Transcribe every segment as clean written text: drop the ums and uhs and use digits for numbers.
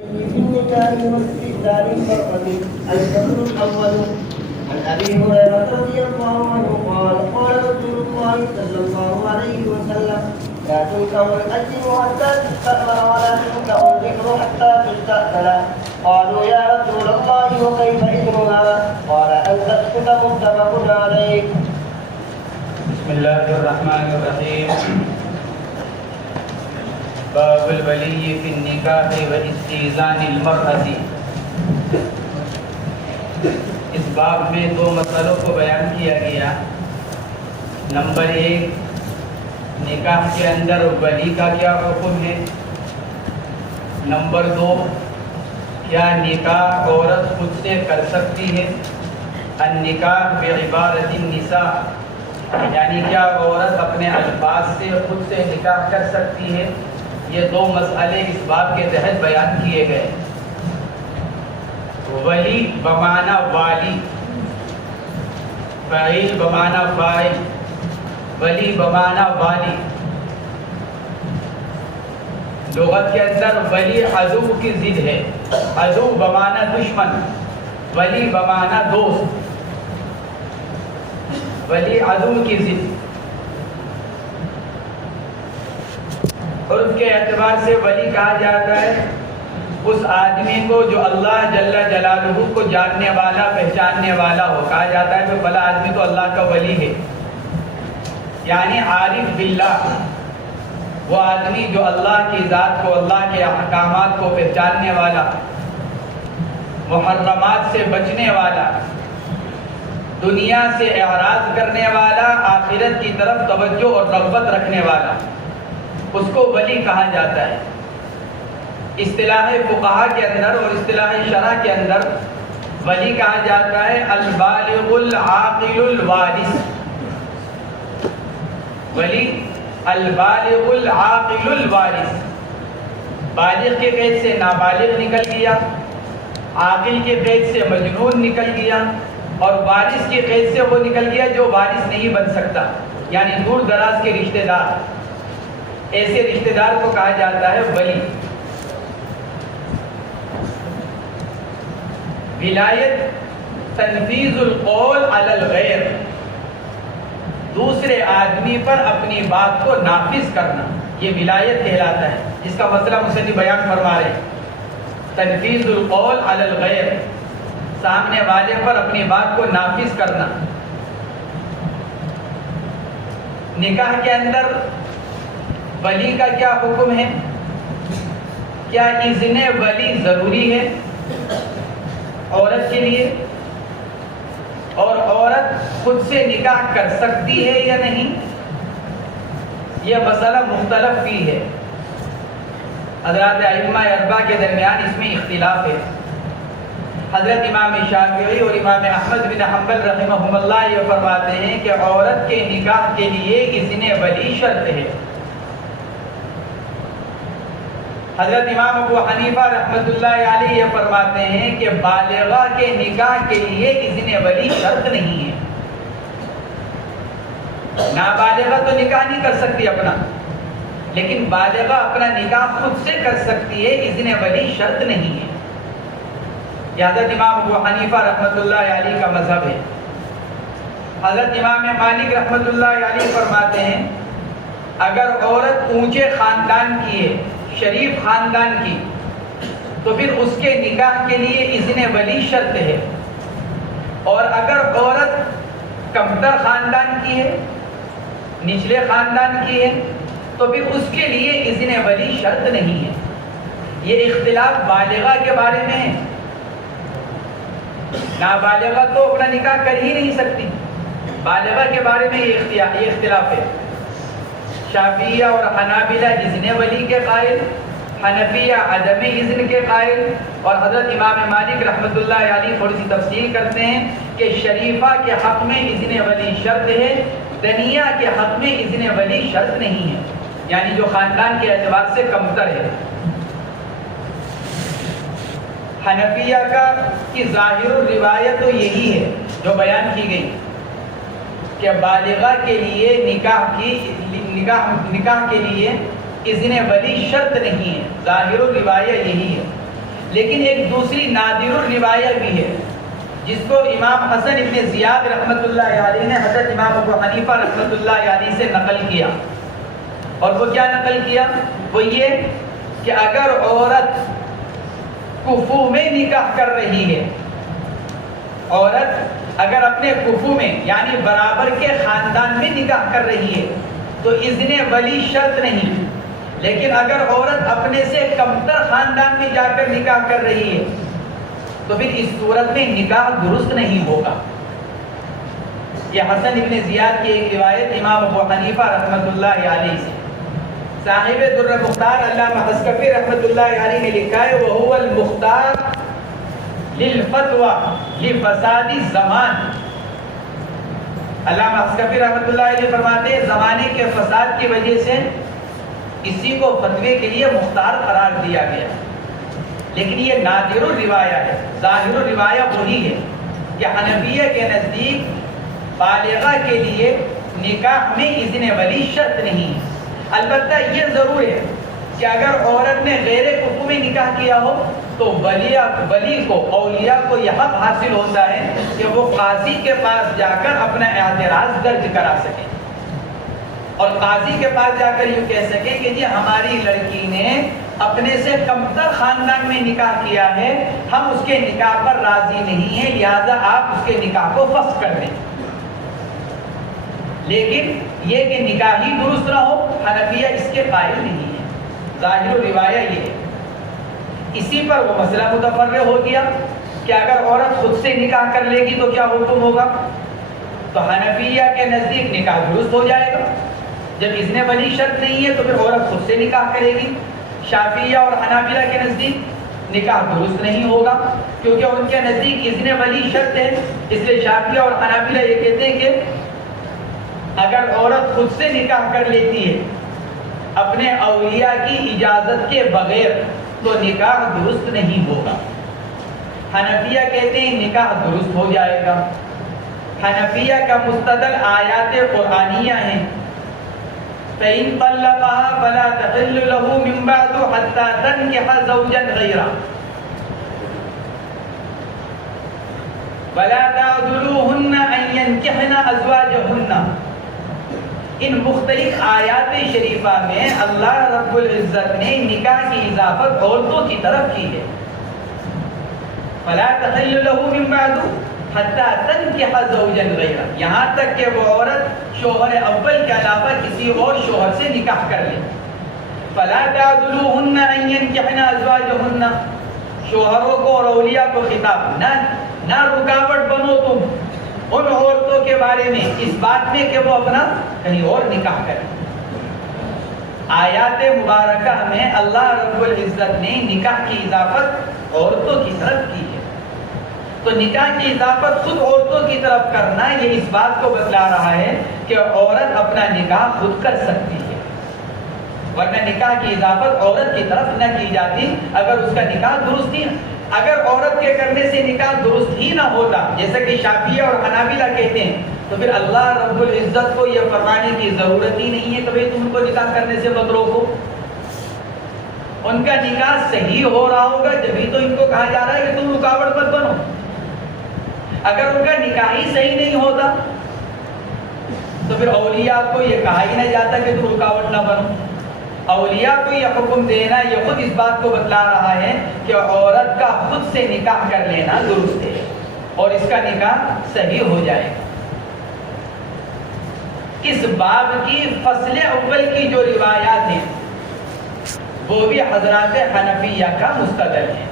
النكاح واستئذان المرأة. الفصل الأول. عن أبي هريرة رضي الله عنه قال قال رسول الله صلى الله عليه وسلم: لا تنكح الأيم حتى تستأمر ولا تنكح الذكر حتى تستأذن. قالوا يا رسول الله وكيف إذنها؟ قال أن تسكت. متفق عليه. بسم الله الرحمن الرحيم. باب الولی فی النکاح و استئذان المرأة. اس باب میں دو مسئلوں کو بیان کیا گیا. نمبر 1، نکاح کے اندر ولی کا کیا حکم ہے. نمبر 2، کیا نکاح عورت خود سے کر سکتی ہے. النکاح بعبارت النساء، یعنی کیا عورت اپنے الفاظ سے خود سے نکاح کر سکتی ہے. یہ دو مسئلے اس باب کے تحت بیان کیے گئے. ولی بمعنی والی، فاعل بمعنی فاعل، ولی بمعنی والی. لغت کے اندر ولی عدو کی ضد ہے. عدو بمعنی دشمن، ولی بمعنی دوست. ولی عدو کی ضد. اور اس کے اعتبار سے ولی کہا جاتا ہے اس آدمی کو جو اللہ جل جلالہ کو جاننے والا، پہچاننے والا ہو. کہا جاتا ہے کہ فلاں آدمی تو اللہ کا ولی ہے، یعنی عارف باللہ. وہ آدمی جو اللہ کی ذات کو، اللہ کے احکامات کو پہچاننے والا، محرمات سے بچنے والا، دنیا سے اعراض کرنے والا، آخرت کی طرف توجہ اور رغبت رکھنے والا، اس کو ولی کہا جاتا ہے. اصطلاح فقہا کے اندر اور اصطلاح شرع کے اندر ولی کہا جاتا ہے البالغ العاقل الوارث. ولی البالغ العاقل الوارث. بالغ کے قید سے نابالغ نکل گیا، عاقل کے قید سے مجنون نکل گیا، اور وارث کے قید سے وہ نکل گیا جو وارث نہیں بن سکتا، یعنی دور دراز کے رشتہ دار. ایسے رشتہ دار کو کہا جاتا ہے ولی. ولایت تنفیذ القول علی الغیر، دوسرے آدمی پر اپنی بات کو نافذ کرنا، یہ ولایت کہلاتا ہے، جس کا مسئلہ مصنف بیان فرما رہے ہیں. تنفیذ القول علی الغیر، سامنے والے پر اپنی بات کو نافذ کرنا. نکاح کے اندر ولی کا کیا حکم ہے؟ کیا اذن ولی ضروری ہے عورت کے لیے؟ اور عورت خود سے نکاح کر سکتی ہے یا نہیں؟ یہ مسئلہ مختلف بھی ہے. حضرات ائمہ اربعہ کے درمیان اس میں اختلاف ہے. حضرت امام شافعی اور امام احمد بن حنبل رحمہم اللہ یہ فرماتے ہیں کہ عورت کے نکاح کے لیے اذن ولی شرط ہے. حضرت امام ابو حنیفہ رحمۃ اللہ علیہ یہ فرماتے ہیں کہ بالغہ کے نکاح کے لیے اذن ولی شرط نہیں ہے. نابالغہ تو نکاح نہیں کر سکتی اپنا، لیکن بالغہ اپنا نکاح خود سے کر سکتی ہے، اذن ولی شرط نہیں ہے. یہ حضرت امام ابو حنیفہ رحمۃ اللہ علیہ کا مذہب ہے. حضرت امام مالک رحمۃ اللہ علیہ فرماتے ہیں اگر عورت اونچے خاندان کی ہے، شریف خاندان کی، تو پھر اس کے نکاح کے لیے اذن ولی شرط ہے. اور اگر عورت کمتر خاندان کی ہے، نچلے خاندان کی ہے، تو پھر اس کے لیے اذن ولی شرط نہیں ہے. یہ اختلاف بالغہ کے بارے میں ہے. نابالغہ تو اپنا نکاح کر ہی نہیں سکتی. بالغہ کے بارے میں یہ اختلاف ہے. شافعیہ اور حنابلہ اذن ولی کے قائل، حنفیہ عدم اذن کے قائل، اور حضرت امام مالک رحمۃ اللہ علیہ تھوڑی سی تفصیل کرتے ہیں کہ شریفہ کے حق میں اذن ولی شرط ہے، دنیا کے حق میں اذن ولی شرط نہیں ہے، یعنی جو خاندان کے اعتبار سے کمتر ہے. حنفیہ کی ظاہر الروایت تو یہی ہے جو بیان کی گئی کہ بالغہ کے لیے نکاح کے لیے اذن ولی شرط نہیں ہے. ظاہر الروایت یہی ہے. لیکن ایک دوسری نادر الروایہ بھی ہے جس کو امام حسن ابن زیاد رحمۃ اللہ علیہ نے حضرت امام ابو حنیفہ رحمۃ اللہ علیہ سے نقل کیا. اور وہ کیا نقل کیا؟ وہ یہ کہ اگر عورت کفو میں نکاح کر رہی ہے، عورت اگر اپنے کفو میں یعنی برابر کے خاندان میں نکاح کر رہی ہے تو اذن ولی شرط نہیں، لیکن اگر عورت اپنے سے کمتر خاندان میں جا کر نکاح کر رہی ہے تو پھر اس صورت میں نکاح درست نہیں ہوگا. یہ حسن ابن زیاد کی ایک روایت امام ابو حنیفہ رحمۃ اللہ علیہ سے. صاحب در مختار علامہ حسکفی رحمۃ اللہ علیہ نے لکھا ہے وَهُوَ الْمُخْتَارُ لِلْفَتْوَى لِفَسَادِ الزَّمَانِ. علامہ حسکفی رحمۃ اللہ علیہ فرماتے ہیں زمانے کے فساد کی وجہ سے اسی کو فتوے کے لیے مختار قرار دیا گیا. لیکن یہ نادر الروایہ ہے. ظاہر الروایہ وہی ہے کہ حنفیہ کے نزدیک بالغہ کے لیے نکاح میں اذن ولی شرط نہیں ہے. البتہ یہ ضرور ہے کہ اگر عورت نے غیر کفو میں نکاح کیا ہو تو ولی کو اولیاء کو یہ حق حاصل ہوتا ہے کہ وہ قاضی کے پاس جا کر اپنا اعتراض درج کرا سکیں اور قاضی کے پاس جا کر یہ کہہ سکیں کہ جی ہماری لڑکی نے اپنے سے کمتر خاندان میں نکاح کیا ہے، ہم اس کے نکاح پر راضی نہیں ہیں، لہذا آپ اس کے نکاح کو فسخ کر دیں. لیکن یہ کہ نکاح ہی درست نہ ہو، حنفیہ اس کے قائل نہیں ہے. ظاہر روایہ یہ ہے. اسی پر وہ مسئلہ متفرع ہو گیا کہ اگر عورت خود سے نکاح کر لے گی تو کیا حکم ہوگا؟ تو حنفیہ کے نزدیک نکاح درست ہو جائے گا. جب اذن ولی شرط نہیں ہے تو پھر عورت خود سے نکاح کرے گی. شافعیہ اور حنابلہ کے نزدیک نکاح درست نہیں ہوگا کیونکہ ان کے نزدیک اذن ولی شرط ہے. اس لیے شافعیہ اور حنابلہ یہ کہتے ہیں کہ اگر عورت خود سے نکاح کر لیتی ہے اپنے اولیاء کی اجازت کے بغیر تو نکاح درست نہیں ہوگا. حنفیہ کہتے ہیں نکاح درست ہو جائے گا. حنفیہ کا مستدل آیات قرآنیہ ہیں فَإِن طَلَّقَهَا فَلَا تَحِلُّ لَهُ مِن بَعْدُ حَتَّى تَنكِحَ زَوْجًا غَيْرَهُ وَلَا تَعْضُلُوهُنَّ أَن يَنكِحْنَ أَزْوَاجَهُنَّ. ان مختلف آیات شریفہ میں اللہ رب العزت نے نکاح کی اضافت عورتوں کی طرف کی ہے. فَلَا تَحِلُّ لَهُ مِن بَعْدُ حَتَّى تَنكِحَ زَوْجًا غَيْرَهُ. یہاں تک کہ وہ عورت شوہر اول کے علاوہ کسی اور شوہر سے نکاح کر لے. فَلَا تَعْضُلُوهُنَّ أَن يَنكِحْنَ أَزْوَاجَهُنَّ. شوہروں کو اور اولیاء کو خطاب نہ رکاوٹ بنو تم ان عورتوں کے بارے میں اس بات میں کہ وہ اپنا کہیں اور نکاح کریں. آیات مبارکہ میں اللہ رب العزت نے نکاح کی اضافت عورتوں کی طرف کی ہے. تو نکاح کی اضافت خود عورتوں کی طرف کرنا یہ اس بات کو بتلا رہا ہے کہ عورت اپنا نکاح خود کر سکتی ہے، ورنہ نکاح کی اضافت عورت کی طرف نہ کی جاتی اگر اس کا نکاح درست نہیں. اگر عورت کے کرنے سے نکاح درست ہی نہ ہوتا جیسا کہ شافعیہ اور حنابلہ کہتے ہیں تو پھر اللہ رب العزت کو یہ فرمانے کی ضرورت ہی نہیں ہے کہ بھئی تم کو نکاح کرنے سے مت روکو. ان کا نکاح صحیح ہو رہا ہوگا جبھی تو ان کو کہا جا رہا ہے کہ تم رکاوٹ مت بنو. اگر ان کا نکاح ہی صحیح نہیں ہوتا تو پھر اولیاء کو یہ کہا ہی نہ جاتا کہ تم رکاوٹ نہ بنو. اولیاء کو یہ حکم دینا یہ خود اس بات کو بتلا رہا ہے کہ عورت کا خود سے نکاح کر لینا درست ہے اور اس کا نکاح صحیح ہو جائے گا. اس باب کی فصل اول کی جو روایات ہیں وہ بھی حضرات حنفیہ کا مستدل ہے.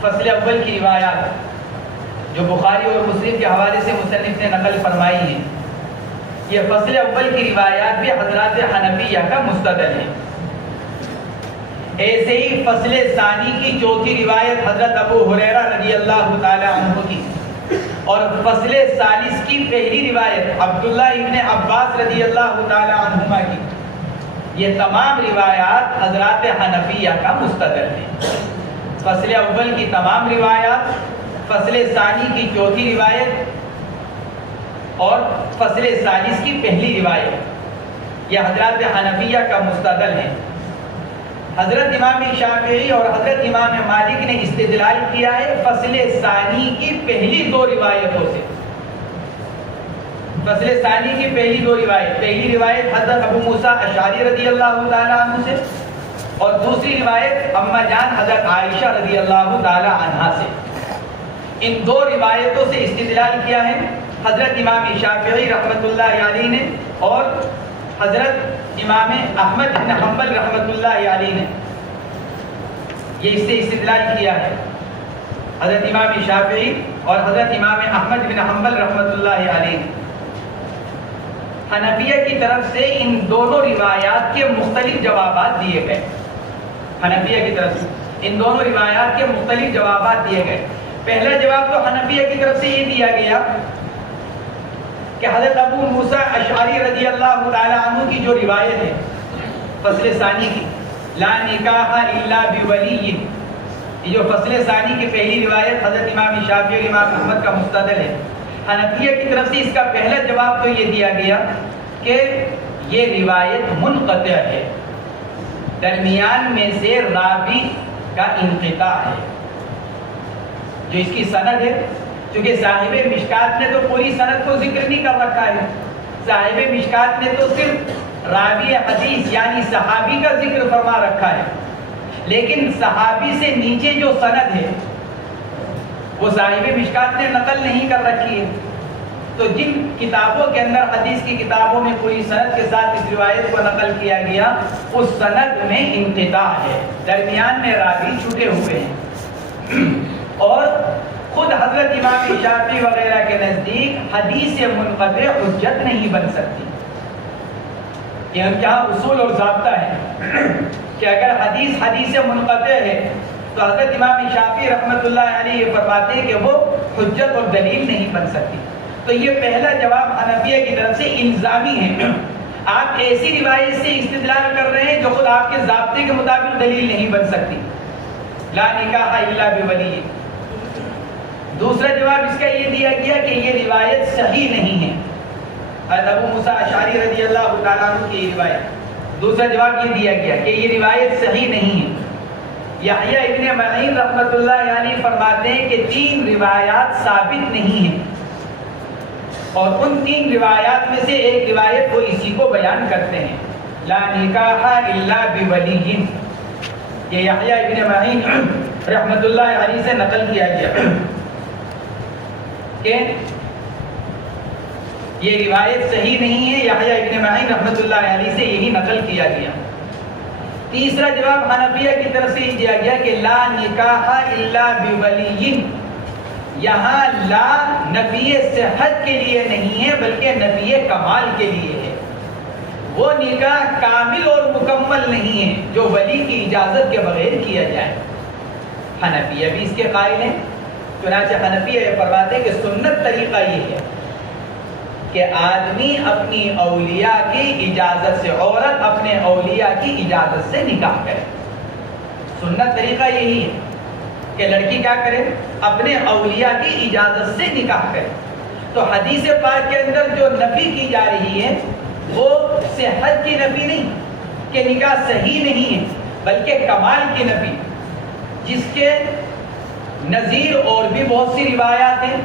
فصل اول کی روایات جو بخاری اور مسلم کے حوالے سے مصنف نے نقل فرمائی ہیں یہ فصل اول کی روایات بھی حضرات حنفیہ کا مستدل ہے. ایسے ہی فصل ثانی کی چوتھی روایت حضرت ابو ہریرہ رضی اللہ تعالی عنہ کی اور فصل ثالث کی پہلی روایت عبداللہ ابن عباس رضی اللہ تعالی عنہما کی یہ تمام روایات حضرات حنفیہ کا مستدل ہے. فصل اول کی تمام روایات، فصل ثانی کی چوتھی روایت اور فصل ثالث کی پہلی روایت یہ حضرات حنفیہ کا مستدل ہے. حضرت امام شافعی اور حضرت امام مالک نے استدلال کیا ہے فصل ثانی کی پہلی دو روایتوں سے. فصل ثانی کی پہلی دو روایت، پہلی روایت حضرت ابو موسیٰ اشعری رضی اللہ تعالیٰ عنہ سے، اور دوسری روایت اما جان حضرت عائشہ رضی اللہ تعالیٰ عنہا سے. ان دو روایتوں سے استدلال کیا ہے حضرت امام شافعی رحمۃ اللہ علیہ نے اور حضرت امام احمد بن حنبل رحمۃ اللہ علیہ نے. یہ اس سے استدلال کیا ہے حضرت امام شافعی اور حضرت امام احمد بن حنبل رحمۃ اللہ علیہ نے. حنفیہ کی طرف سے ان دونوں روایات کے مختلف جوابات دیے گئے. حنفیہ کی طرف سے ان دونوں روایات کے مختلف جوابات دیے گئے. پہلا جواب تو حنفیہ کی طرف سے یہ دیا گیا کہ حضرت ابو موسیٰ اشعری رضی اللہ تعالیٰ عنہ کی جو روایت ہے فصل ثانی کی، لا نکاح الا بولی، یہ جو فصل ثانی کی پہلی روایت حضرت امام شافعی اور امام احمد کا مستدل ہے، حنفیہ کی طرف سے اس کا پہلا جواب تو یہ دیا گیا کہ یہ روایت منقطع ہے، درمیان میں سے راوی کا انقطاع ہے. جو اس کی سند ہے، چونکہ صاحب مشکات نے تو پوری سند کو ذکر نہیں کر رکھا ہے، صاحب مشکات نے تو صرف راوی حدیث یعنی صحابی کا ذکر فرما رکھا ہے، لیکن صحابی سے نیچے جو سند ہے وہ صاحب مشکات نے نقل نہیں کر رکھی ہے. تو جن کتابوں کے اندر حدیث کی کتابوں میں پوری سند کے ساتھ اس روایت کو نقل کیا گیا اس سند میں انقطاع ہے، درمیان میں راوی چھوٹے ہوئے ہیں. اور خود حضرت امام شافعی وغیرہ کے نزدیک حدیث منقطع حجت نہیں بن سکتی. یہ کیا اصول اور ضابطہ ہے کہ اگر حدیث منقطع ہے تو حضرت امام شافعی رحمۃ اللہ علیہ یہ فرماتے ہیں کہ وہ حجت اور دلیل نہیں بن سکتی. تو یہ پہلا جواب حنفیہ کی طرف سے الزامی ہے. آپ ایسی روایت سے استدلال کر رہے ہیں جو خود آپ کے ضابطے کے مطابق دلیل نہیں بن سکتی. لا نکاح الا بولی. دوسرا جواب اس کا یہ دیا گیا کہ یہ روایت صحیح نہیں ہے، حضرت ابو موسیٰ اشعری رضی اللہ تعالیٰ عنہ کی روایت. دوسرا جواب یہ دیا گیا کہ یہ روایت صحیح نہیں ہے. یحییٰ ابن معین رحمۃ اللہ علیہ فرماتے ہیں کہ 3 روایات ثابت نہیں ہیں، اور ان 3 روایات میں سے ایک روایت وہ اسی کو بیان کرتے ہیں، لا نکاح الا بولی. یہ یحییٰ ابن معین رحمۃ اللہ علیہ سے نقل کیا گیا کہ یہ روایت صحیح نہیں ہے. یحییٰ ابن معین رحمۃ اللہ علیہ سے یہی نقل کیا گیا. تیسرا جواب حنفیہ کی طرف سے یہ دیا گیا کہ لا نکاح الا بولی. یہاں لا نفی صحت کے لیے نہیں ہے بلکہ نفی کمال کے لیے ہے. وہ نکاح کامل اور مکمل نہیں ہے جو ولی کی اجازت کے بغیر کیا جائے. حنفیہ بھی اس کے قائل ہیں. چنانچہ حنفیہ یہ فرماتے ہیں کہ سنت طریقہ یہ ہے کہ آدمی اپنی اولیاء کی اجازت سے، عورت اپنے اولیاء کی اجازت سے نکاح کرے. سنت طریقہ یہی ہے کہ لڑکی کیا کرے، اپنے اولیاء کی اجازت سے نکاح کرے. تو حدیث پاک کے اندر جو نفی کی جا رہی ہے وہ صحت کی نفی نہیں کہ نکاح صحیح نہیں ہے، بلکہ کمال کی نفی، جس کے نظیر اور بھی بہت سی روایات ہیں.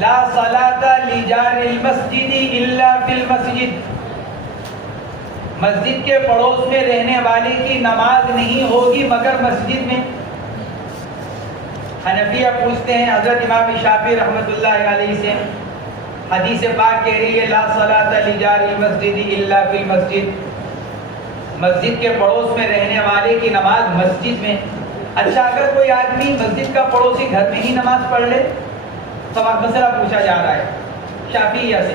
لا صلاۃ لجار المسجد الا فی المسجد. مسجد کے پڑوس میں رہنے والے کی نماز نہیں ہوگی مگر مسجد میں. حنفیہ پوچھتے ہیں حضرت امام شافعی رحمۃ اللہ علیہ سے، حدیث پاک کہہ رہی ہے لا صلاۃ لجار المسجد الا فی المسجد، مسجد کے پڑوس میں رہنے والے کی نماز مسجد میں. اچھا اگر کوئی آدمی مسجد کا پڑوسی گھر میں ہی نماز پڑھ لے، سوال مسئلہ پوچھا جا رہا ہے شافعیہ سے،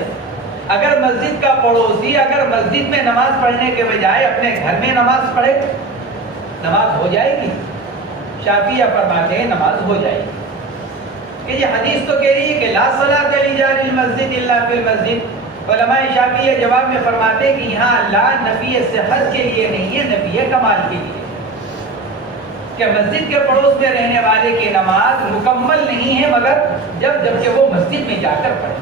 اگر مسجد کا پڑوسی اگر مسجد میں نماز پڑھنے کے بجائے اپنے گھر میں نماز پڑھے، نماز ہو جائے گی؟ شافعیہ فرماتے ہیں نماز ہو جائے گی. کہ یہ حدیث تو کہہ رہی ہے کہ لا صلاۃ لجار المسجد الا فی المسجد. علماء شافعیہ جواب میں فرماتے ہیں کہ یہاں لا نفی صحت کے لیے نہیں ہے، نفی کمال کے لیے، کہ مسجد کے پڑوس میں رہنے والے کی نماز مکمل نہیں ہے مگر جبکہ وہ مسجد میں جا کر پڑھے.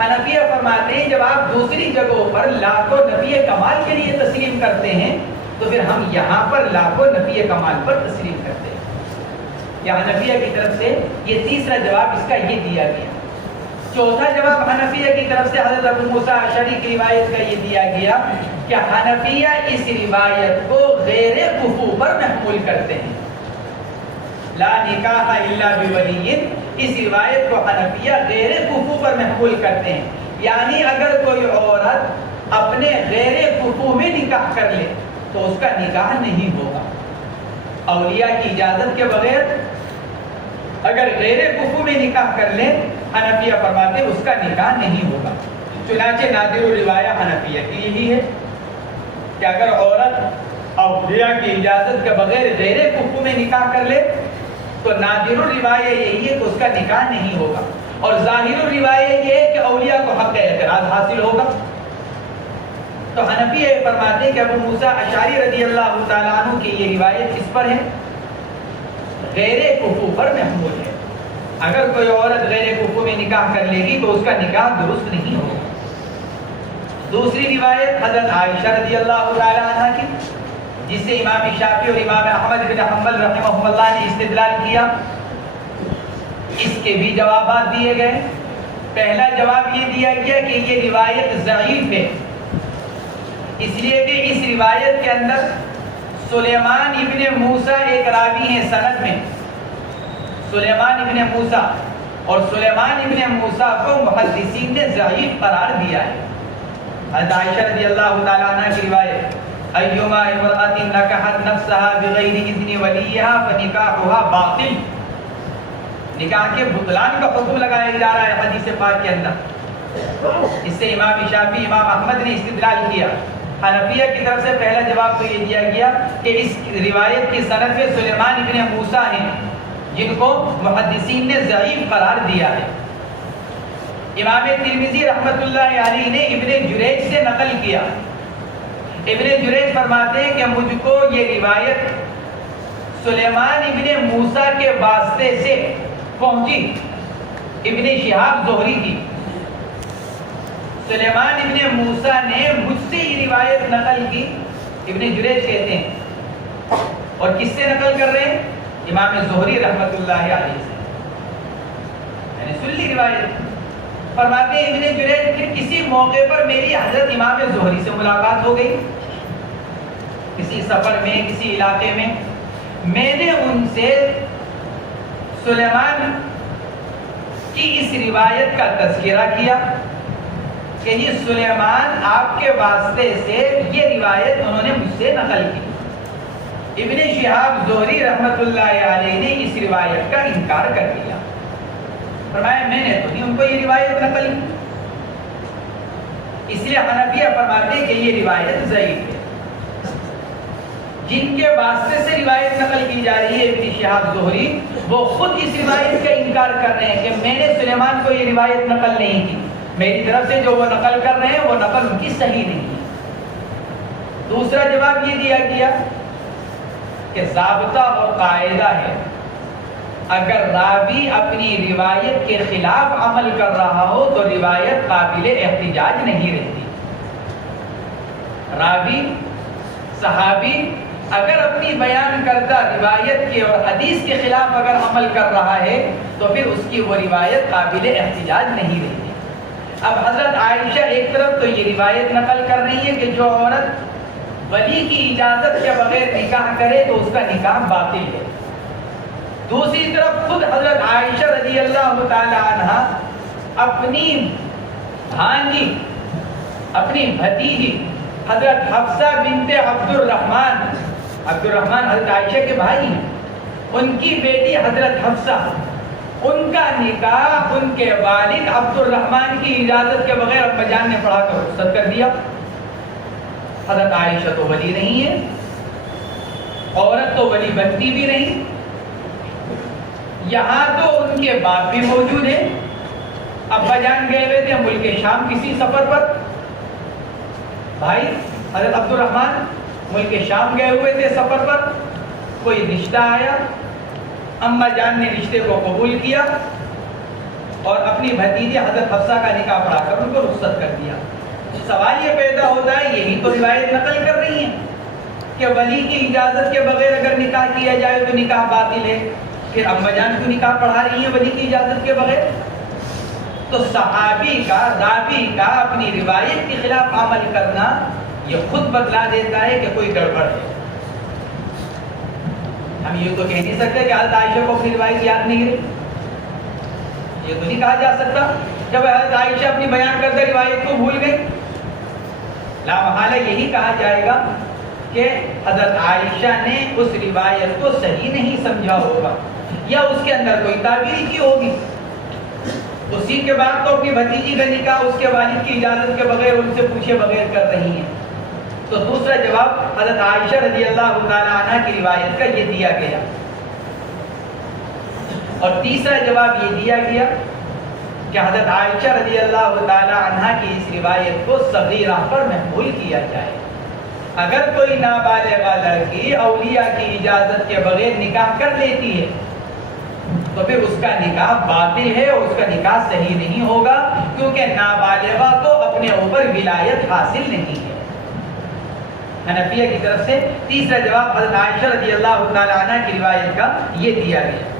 حنفیہ فرماتے ہیں جب آپ دوسری جگہوں پر لا کو نفی کمال کے لیے تسلیم کرتے ہیں تو پھر ہم یہاں پر لا کو نفی کمال پر تسلیم کرتے ہیں. یہاں حنفیہ کی طرف سے یہ تیسرا جواب اس کا یہ دیا گیا. چوتھا جواب حنفیہ کی طرف سے حضرت ابو موسیٰ اشعری کی روایت کا یہ دیا گیا کہ حنفیہ اس روایت کو غیر کفو پر محمول کرتے ہیں. لا نکاح الا بولی، اس روایت کو حنفیہ غیر کفو پر محمول کرتے ہیں. یعنی اگر کوئی عورت اپنے غیر کفو میں نکاح کر لے تو اس کا نکاح نہیں ہوگا. اولیاء کی اجازت کے بغیر اگر غیر کفو میں نکاح کر لے حنفیہ فرماتے ہیں اس کا نکاح نہیں ہوگا. چنانچہ نادر الروایہ حنفیہ کی یہی ہے کہ اگر عورت اولیاء کی اجازت کے بغیر غیر کفو میں نکاح کر لے تو نادر الروایہ یہی ہے کہ اس کا نکاح نہیں ہوگا. اور ظاہر الروایہ یہ ہے کہ اولیاء کو حق اعتراض حاصل ہوگا. تو حنفی فرماتے ہیں کہ ابو موسیٰ اشعری رضی اللہ تعالیٰ عنہ کی یہ روایت کس پر ہے؟ غیر کفو پر محمول ہے. اگر کوئی عورت غیر کفو میں نکاح کر لے گی تو اس کا نکاح درست نہیں ہوگا. دوسری روایت حضرت عائشہ رضی اللہ تعالیٰ عنہ کی، جس سے امام شافعی اور امام احمد بن حنبل رحمہ اللہ نے استدلال کیا. اس کے بھی جوابات دیے گئے. پہلا جواب یہ دیا گیا کہ یہ روایت ضعیف ہے، اس لیے کہ اس روایت کے اندر سلیمان ابن موسیٰ ایک راوی ہیں سند میں، سلیمان ابن موسیٰ، اور سلیمان ابن موسیٰ کو محدثین نے ضعیف قرار دیا ہے. حضرت عائشہ رضی اللہ تعالیٰ عنہ کی روایت ایما امرأۃ نکحت نفسها بغیر اذن ولیہا فنکاحها باطل، نکاح کے بطلان کا حکم لگایا جا رہا ہے حدیث پاک کے اندر. اس سے امام شافعی امام احمد نے استدلال کیا. حنفیہ کی طرف سے پہلا جواب تو یہ دیا گیا کہ اس روایت کی سند میں سلیمان ابن موسیٰ ہیں جن کو محدثین نے ضعیف قرار دیا ہے. امام ترمذی رحمۃ اللہ علیہ نے ابن جریج سے نقل کیا. ابن جریج فرماتے ہیں کہ مجھ کو یہ روایت سلیمان ابن موسیٰ کے واسطے سے پہنچی ابن شہاب زہری کی. سلیمان ابن موسیٰ نے مجھ سے یہ روایت نقل کی، ابن جریج کہتے ہیں. اور کس سے نقل کر رہے ہیں؟ امام زہری رحمۃ اللہ علیہ سے. یعنی سن لی روایت. فرماتے ہیں ابن جریج پھر کسی موقع پر میری حضرت امام زہری سے ملاقات ہو گئی، کسی سفر میں کسی علاقے میں. میں نے ان سے سلیمان کی اس روایت کا تذکرہ کیا کہ یہ سلیمان آپ کے واسطے سے یہ روایت انہوں نے مجھ سے نقل کی. ابن شہاب زہری رحمۃ اللہ علیہ نے اس روایت کا انکار کر دیا. فرمایا میں نے تو نہیں ان کو یہ روایت نقل کی. اس لیے حنفیہ فرماتے ہیں کہ یہ روایت ضعیف ہے. جن کے واسطے سے روایت نقل کی جا رہی ہے ابن شہاب زہری، وہ خود اس روایت کا انکار کر رہے ہیں کہ میں نے سلیمان کو یہ روایت نقل نہیں کی، میری طرف سے جو وہ نقل کر رہے ہیں وہ نقل ان کی صحیح نہیں ہے. دوسرا جواب یہ دیا گیا کہ ضابطہ اور قاعدہ ہے، اگر راوی اپنی روایت کے خلاف عمل کر رہا ہو تو روایت قابل احتجاج نہیں رہتی. راوی صحابی اگر اپنی بیان کردہ روایت کے اور حدیث کے خلاف اگر عمل کر رہا ہے تو پھر اس کی وہ روایت قابل احتجاج نہیں رہتی. اب حضرت عائشہ ایک طرف تو یہ روایت نقل کر رہی ہے کہ جو عورت ولی کی اجازت کے بغیر نکاح کرے تو اس کا نکاح باطل ہے. دوسری طرف خود حضرت عائشہ رضی اللہ تعالی عنہ اپنی بھانجی، اپنی بھتیجی حضرت حفصہ بنت عبد الرحمن حضرت عائشہ کے بھائی ہیں، ان کی بیٹی حضرت حفصہ، ان کا نکاح ان کے والد عبد الرحمن کی اجازت کے بغیر ابا جان نے پڑھا کر رخصت کر دیا. حضرت عائشہ تو ولی نہیں ہے، عورت تو ولی بنتی بھی نہیں. یہاں تو ان کے باپ بھی موجود ہیں، ابا جان گئے ہوئے تھے ملک شام کسی سفر پر، بھائی حضرت عبد الرحمن ملک شام گئے ہوئے تھے سفر پر، کوئی رشتہ آیا، اما جان نے رشتے کو قبول کیا اور اپنی بھتیجی حضرت حفصہ کا نکاح پڑھا کر ان کو رخصت کر دیا. سوال یہ پیدا ہوتا ہے، یہی تو روایت نقل کر رہی ہیں کہ ولی کی اجازت کے بغیر اگر نکاح کیا جائے تو نکاح باطل ہے، پھر اما جان کیوں نکاح پڑھا رہی ہیں ولی کی اجازت کے بغیر؟ تو صحابی کا، راوی کا اپنی روایت کے خلاف عمل کرنا یہ خود بتلا دیتا ہے کہ کوئی گڑبڑ ہے۔ ہم یہ تو کہہ نہیں سکتے کہ حضرت عائشہ کو اپنی روایت یاد نہیں رہی، یہ تو نہیں کہا جا سکتا جب حضرت عائشہ اپنی بیان کردہ روایت کو بھول گئی۔ لا محالہ یہی کہا جائے گا کہ حضرت عائشہ نے اس روایت کو صحیح نہیں سمجھا ہوگا یا اس کے اندر کوئی تعبیر کی ہوگی۔ اسی کے بعد تو اپنی بھتیجی کا نکاح اس کے والد کی اجازت کے بغیر، ان سے پوچھے بغیر کر رہی ہیں۔ تو دوسرا جواب حضرت عائشہ رضی اللہ تعالی عنہ کی روایت کا یہ دیا گیا، اور تیسرا جواب یہ دیا گیا کہ حضرت عائشہ رضی اللہ تعالی عنہ کی اس روایت کو صغیرہ پر محمول کیا جائے۔ اگر کوئی نابالغہ لڑکی اولیاء کی اجازت کے بغیر نکاح کر لیتی ہے تو پھر اس کا نکاح باطل ہے اور اس کا نکاح صحیح نہیں ہوگا، کیونکہ نابالغہ کو اپنے اوپر ولایت حاصل نہیں ہے۔ حنفیہ کی طرف سے تیسرا جواب حضرت عائشہ رضی اللہ تعالی عنہ کی روایت کا یہ دیا گیا،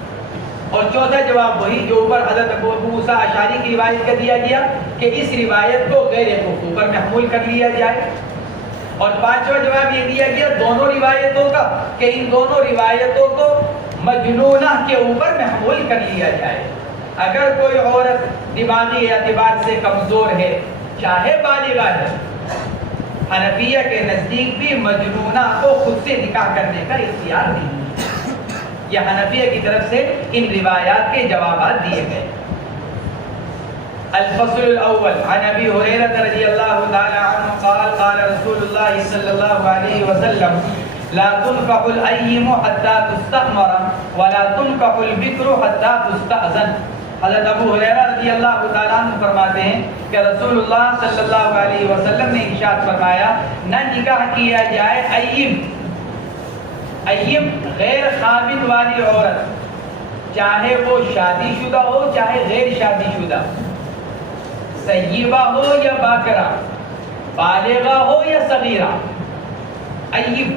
اور چوتھا جواب وہی جو اوپر حضرت ابو موسیٰ اشعری کی روایت کا دیا گیا کہ اس روایت کو غیر کفر پر محمول کر لیا جائے، اور پانچواں جواب یہ دیا گیا دونوں روایتوں کا کہ ان دونوں روایتوں کو مجنونہ کے اوپر محمول کر لیا جائے۔ اگر کوئی عورت دماغی اعتبار سے کمزور ہے، چاہے بالغہ ہے، حنفیہ کے نزدیک بھی مجنونہ کو خود سے نکاح کرنے کا اختیار نہیں ہے۔ یہ حنفیہ کی طرف سے ان روایات کے جوابات دیے گئے۔ الفصل الاول عن ابی ہریرہ رضی اللہ تعالی عنہ قال قال رسول اللہ صلی اللہ علیہ وسلم لا تنكح الايم حتى تستأمر ولا تنكح البكر حتى تستأذن۔ حضرت ابو ہریرہ رضی اللہ تعالیٰ عنہ فرماتے ہیں کہ رسول اللہ صلی اللہ علیہ وسلم نے ارشاد فرمایا نہ نکاح کیا جائے ایم غیر خاوند والی عورت، چاہے وہ شادی شدہ ہو چاہے غیر شادی شدہ، سیبہ ہو یا باکرہ، بالغہ ہو یا صغیرہ۔ ایم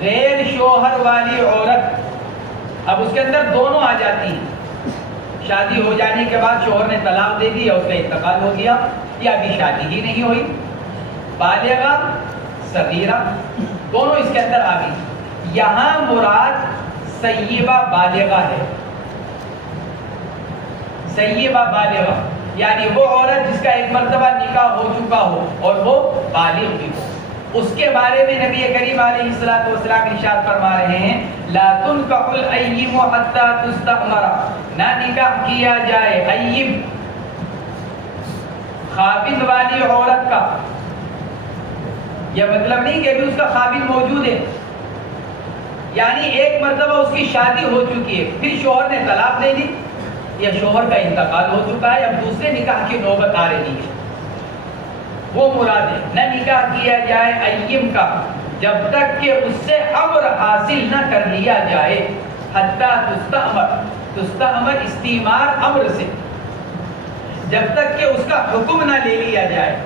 غیر شوہر والی عورت، اب اس کے اندر دونوں آ جاتی ہیں، شادی ہو جانے کے بعد شوہر نے طلاق دے دی یا اس کا انتقال ہو گیا یا ابھی شادی ہی نہیں ہوئی، بالغہ صغیرہ دونوں اس کے اندر آ گئی۔ یہاں مراد سیبہ بالغہ ہے، سیبہ بالغہ یعنی وہ عورت جس کا ایک مرتبہ نکاح ہو چکا ہو اور وہ بالغ بھی ہو، اس کے بارے میں نبی کریم علیہ الصلوۃ والسلام ارشاد فرما رہے ہیں لا تنکح الایم حتی تستأمر، نہ نکاح کیا جائے ایم خاوند والی عورت کا۔ یہ مطلب نہیں کہ ابھی اس کا خاوند موجود ہے، یعنی ایک مرتبہ اس کی شادی ہو چکی ہے، پھر شوہر نے طلاق دے دی یا شوہر کا انتقال ہو چکا ہے، اب دوسرے نکاح کی نوبت آ رہی ہے، وہ مراد ہے۔ نہ نکاح کیا جائے ایم کا جب تک کہ اس سے امر حاصل نہ کر لیا جائے، حتی تستأمر، تستأمر استعمار امر سے، جب تک کہ اس کا حکم نہ لے لیا جائے۔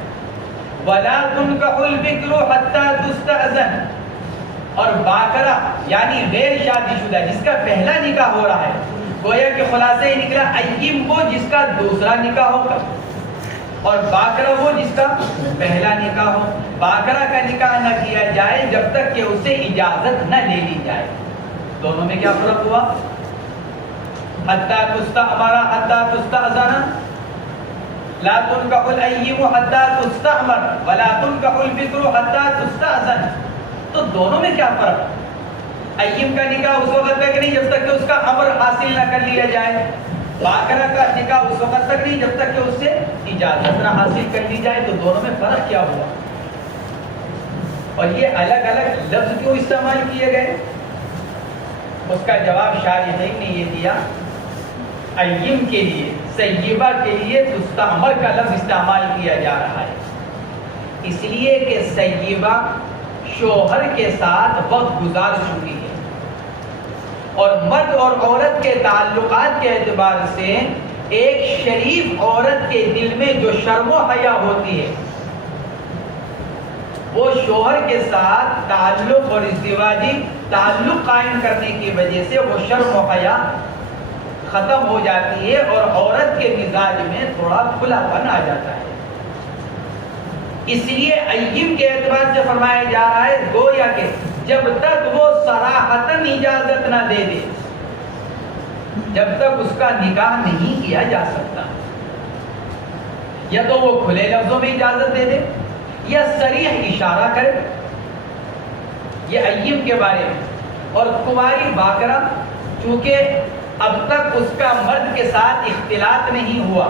ولا تنکح البکر حتی تستأذن، اور باکرہ یعنی غیر شادی شدہ جس کا پہلا نکاح ہو رہا ہے، گویا کہ خلاصہ یہ نکلا ایم وہ جس کا دوسرا نکاح ہوگا اور باکرہ وہ جس کا پہلا نکاح ہو۔ باکرہ کا نکاح نہ کیا جائے جب تک کہ اسے اجازت نہ لے لی جائے۔ دونوں میں کیا فرق ہوا؟ حتی تستأمر حتی تستأذن، لا تنکح الایم حتی تستأمر ولا تنکح البکر حتی تستأذن۔ تو دونوں میں کیا فرق؟ ایم کا نکاح اس وقت تک نہیں جب تک کہ اس کا امر حاصل نہ کر لیا جائے، باکرہ کا نکاح اس وقت تک نہیں جب تک کہ اس سے اجازت نہ حاصل کر لی جائے۔ تو دونوں میں فرق کیا ہوا اور یہ الگ الگ لفظ کیوں استعمال کیے گئے؟ اس کا جواب شارحین نے یہ دیا ایم کے لیے، سیبہ کے لیے تستعمر کا لفظ استعمال کیا جا رہا ہے، اس لیے کہ سیبہ شوہر کے ساتھ وقت گزار چکی ہے، اور مرد اور عورت کے تعلقات کے اعتبار سے ایک شریف عورت کے دل میں جو شرم و حیا ہوتی ہے وہ شوہر کے ساتھ تعلق اور ازدواجی تعلق قائم کرنے کی وجہ سے وہ شرم و حیا ختم ہو جاتی ہے اور عورت کے مزاج میں تھوڑا کھلا پن آ جاتا ہے. اس لیے ایّم کے اعتبار سے فرمایا جا رہا ہے گویا کہ جب تک وہ صراحتاً اجازت نہ دے دے، جب تک اس کا نکاح نہیں کیا جا سکتا. یا تو وہ کھلے لفظوں میں اجازت دے دے یا صریح اشارہ کرے. یہ ایّم کے بارے میں. اور کنواری باکرہ چونکہ اب تک اس کا مرد کے ساتھ اختلاط نہیں ہوا،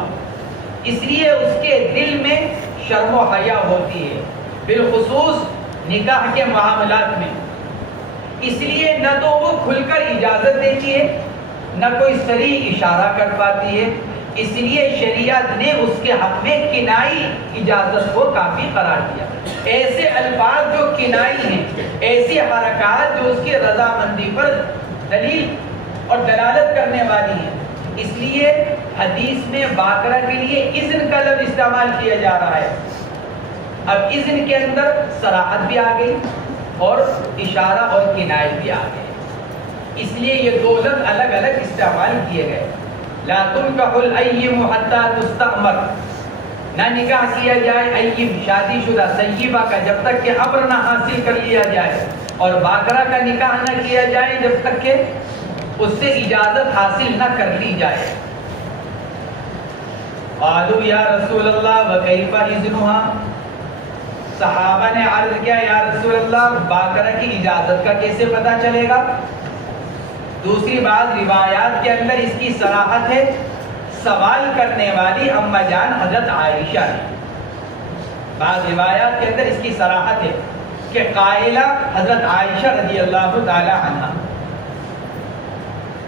اس لیے اس کے دل میں شرم و حیا ہوتی ہے، بالخصوص نکاح کے معاملات میں. اس لیے نہ تو وہ کھل کر اجازت دیتی ہے، نہ کوئی صریح اشارہ کر پاتی ہے. اس لیے شریعت نے اس کے حق میں کنائی اجازت کو کافی قرار دیا. ایسے الفاظ جو کنائی ہیں، ایسی حرکات جو اس کی رضامندی پر دلیل اور دلالت کرنے والی ہیں. اس لیے حدیث میں باکرہ کے لیے اذن کا لفظ استعمال کیا جا رہا ہے. اب اذن کے اندر صراحت بھی آ گئی اور اشارہ اور کنایت بھی آ گئی. اس لیے یہ دو لفظ الگ الگ استعمال کیے گئے. لا تنکح الایّم حتی تستأمر، نہ نکاح کیا جائے ایّم شادی شدہ سیبہ کا جب تک کہ امر نہ حاصل کر لیا جائے، اور باکرہ کا نکاح نہ کیا جائے جب تک کہ اس سے اجازت حاصل نہ کر لی جائے. قالوا یا رسول اللہ وکیف اذنها، صحابہ نے عرض کیا یا رسول اللہ باکرہ کی اجازت کا کیسے پتہ چلے گا؟ دوسری بات روایات کے اندر اس کی صراحت ہے. سوال کرنے والی اما جان حضرت عائشہ ہے. بعض روایات کے اندر اس کی صراحت ہے کہ قائلہ حضرت عائشہ رضی اللہ تعالی عنہ.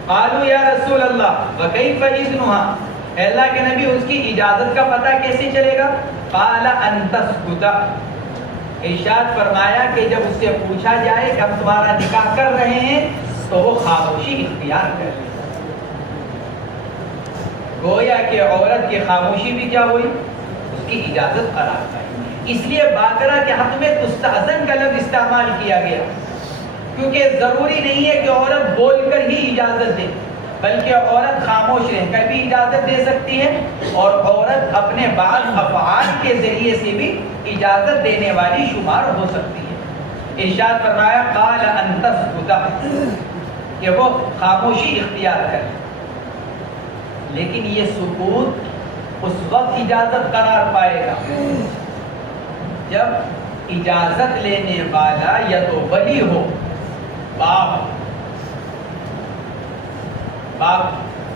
قالوا یا رسول اللہ وکیف اذنها، اے اللہ کے نبی اس کی اجازت کا پتہ کیسے چلے گا؟ قال ان تسکت، ارشاد فرمایا کہ جب اس سے پوچھا جائے کہ ہم تمہارا نکاح کر رہے ہیں تو وہ خاموشی اختیار کر لے. گویا کہ عورت کی خاموشی بھی کیا ہوئی؟ اس کی اجازت قرار پائی. اس لیے باکرہ کے حق میں تستأذن کا لفظ استعمال کیا گیا، کیونکہ ضروری نہیں ہے کہ عورت بول کر ہی اجازت دے، بلکہ عورت خاموش رہ کر بھی اجازت دے سکتی ہے، اور عورت اپنے بعض افعال کے ذریعے سے بھی اجازت دینے والی شمار ہو سکتی ہے. ارشاد فرمایا قال ان تسکت، کہ وہ خاموشی اختیار کرے. لیکن یہ سکوت اس وقت اجازت قرار پائے گا جب اجازت لینے والا یا تو ولی ہو، باپ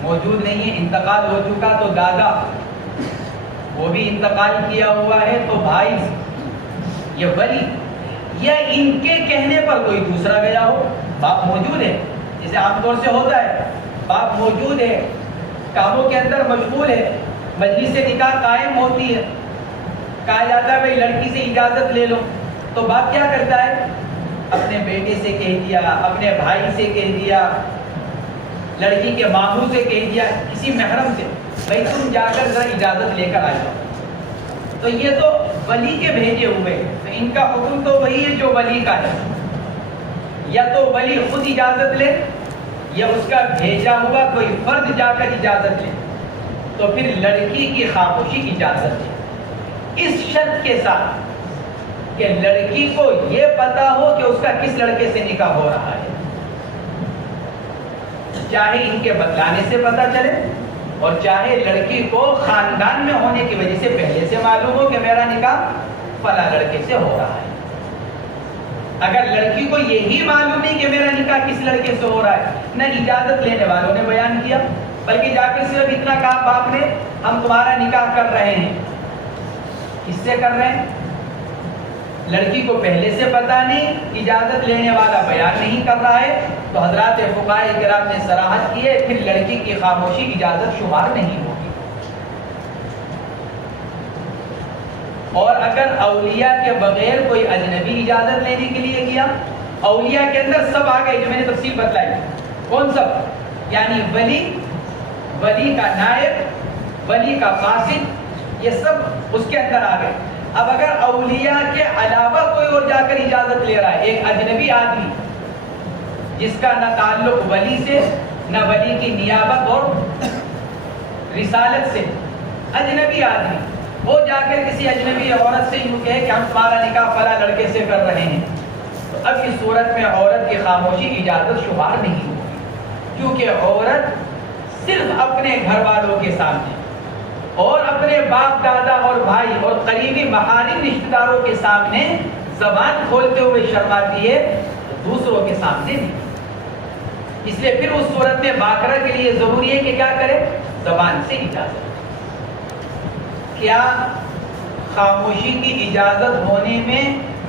موجود نہیں ہے، انتقال ہو چکا تو دادا، وہ بھی انتقال کیا ہوا ہے تو بھائی، یہ ولی، یا ان کے کہنے پر کوئی دوسرا گیا ہو. باپ موجود ہے، جیسے عام طور سے ہوتا ہے، باپ موجود ہے، کاموں کے اندر مشغول ہے، مجلس نکاح قائم ہوتی ہے، کہا جاتا ہے بھائی لڑکی سے اجازت لے لو، تو باپ کیا کرتا ہے؟ اپنے بیٹے سے کہہ دیا، اپنے بھائی سے کہہ دیا، لڑکی کے ماموں سے کہہ دیا، کسی محرم سے، بھائی تم جا کر ذرا اجازت لے کر آ جاؤ. تو یہ تو ولی کے بھیجے ہوئے، تو ان کا حکم تو وہی ہے جو ولی کا ہے. یا تو ولی خود اجازت لے یا اس کا بھیجا ہوا کوئی فرد جا کر اجازت لے، تو پھر لڑکی کی خاموشی اجازت ہے، اس شرط کے ساتھ کہ لڑکی کو یہ پتا ہو کہ اس کا کس لڑکے سے نکاح ہو رہا ہے. چاہے ان کے بتلانے سے پتا چلے اور چاہے لڑکی کو خاندان میں ہونے کی وجہ سے پہلے سے معلوم ہو کہ میرا نکاح فلاں لڑکے سے ہو رہا ہے. اگر لڑکی کو یہی معلوم نہیں کہ میرا نکاح کس لڑکے سے ہو رہا ہے، نہ اجازت لینے والوں نے بیان کیا، بلکہ جا کے صرف اتنا کہا باپ نے ہم تمہارا نکاح کر رہے ہیں. کس سے کر رہے ہیں؟ لڑکی کو پہلے سے پتا نہیں، اجازت لینے والا بیان نہیں کر رہا ہے، تو حضرات فقہاء کرام نے صراحت کی ہے پھر لڑکی کی خاموشی اجازت شمار نہیں ہوگی. اور اگر اولیاء کے بغیر کوئی اجنبی اجازت لینے کے لیے گیا، اولیاء کے اندر سب آ گئے جو میں نے تفصیل بتلائی. کون سب؟ یعنی ولی، ولی کا نائب، ولی کا قاصد، یہ سب اس کے اندر آ گئے. اب اگر اولیاء کے علاوہ کوئی اور جا کر اجازت لے رہا ہے، ایک اجنبی آدمی جس کا نہ تعلق ولی سے، نہ ولی کی نیابت اور رسالت سے، اجنبی آدمی وہ جا کر کسی اجنبی عورت سے یوں کہے کہ ہم تمہارا نکاح فلاں لڑکے سے کر رہے ہیں، تو اب اس صورت میں عورت کی خاموشی اجازت شمار نہیں ہوگی، کیونکہ عورت صرف اپنے گھر والوں کے سامنے اور اپنے باپ دادا اور بھائی اور قریبی محارم رشتہ داروں کے سامنے زبان کھولتے ہوئے شرماتی ہے، دوسروں کے سامنے نہیں۔ اس لیے پھر اس صورت میں باقرہ کے لیے ضروری ہے کہ کیا کرے؟ زبان سے اجازت۔ کیا خاموشی کی اجازت ہونے میں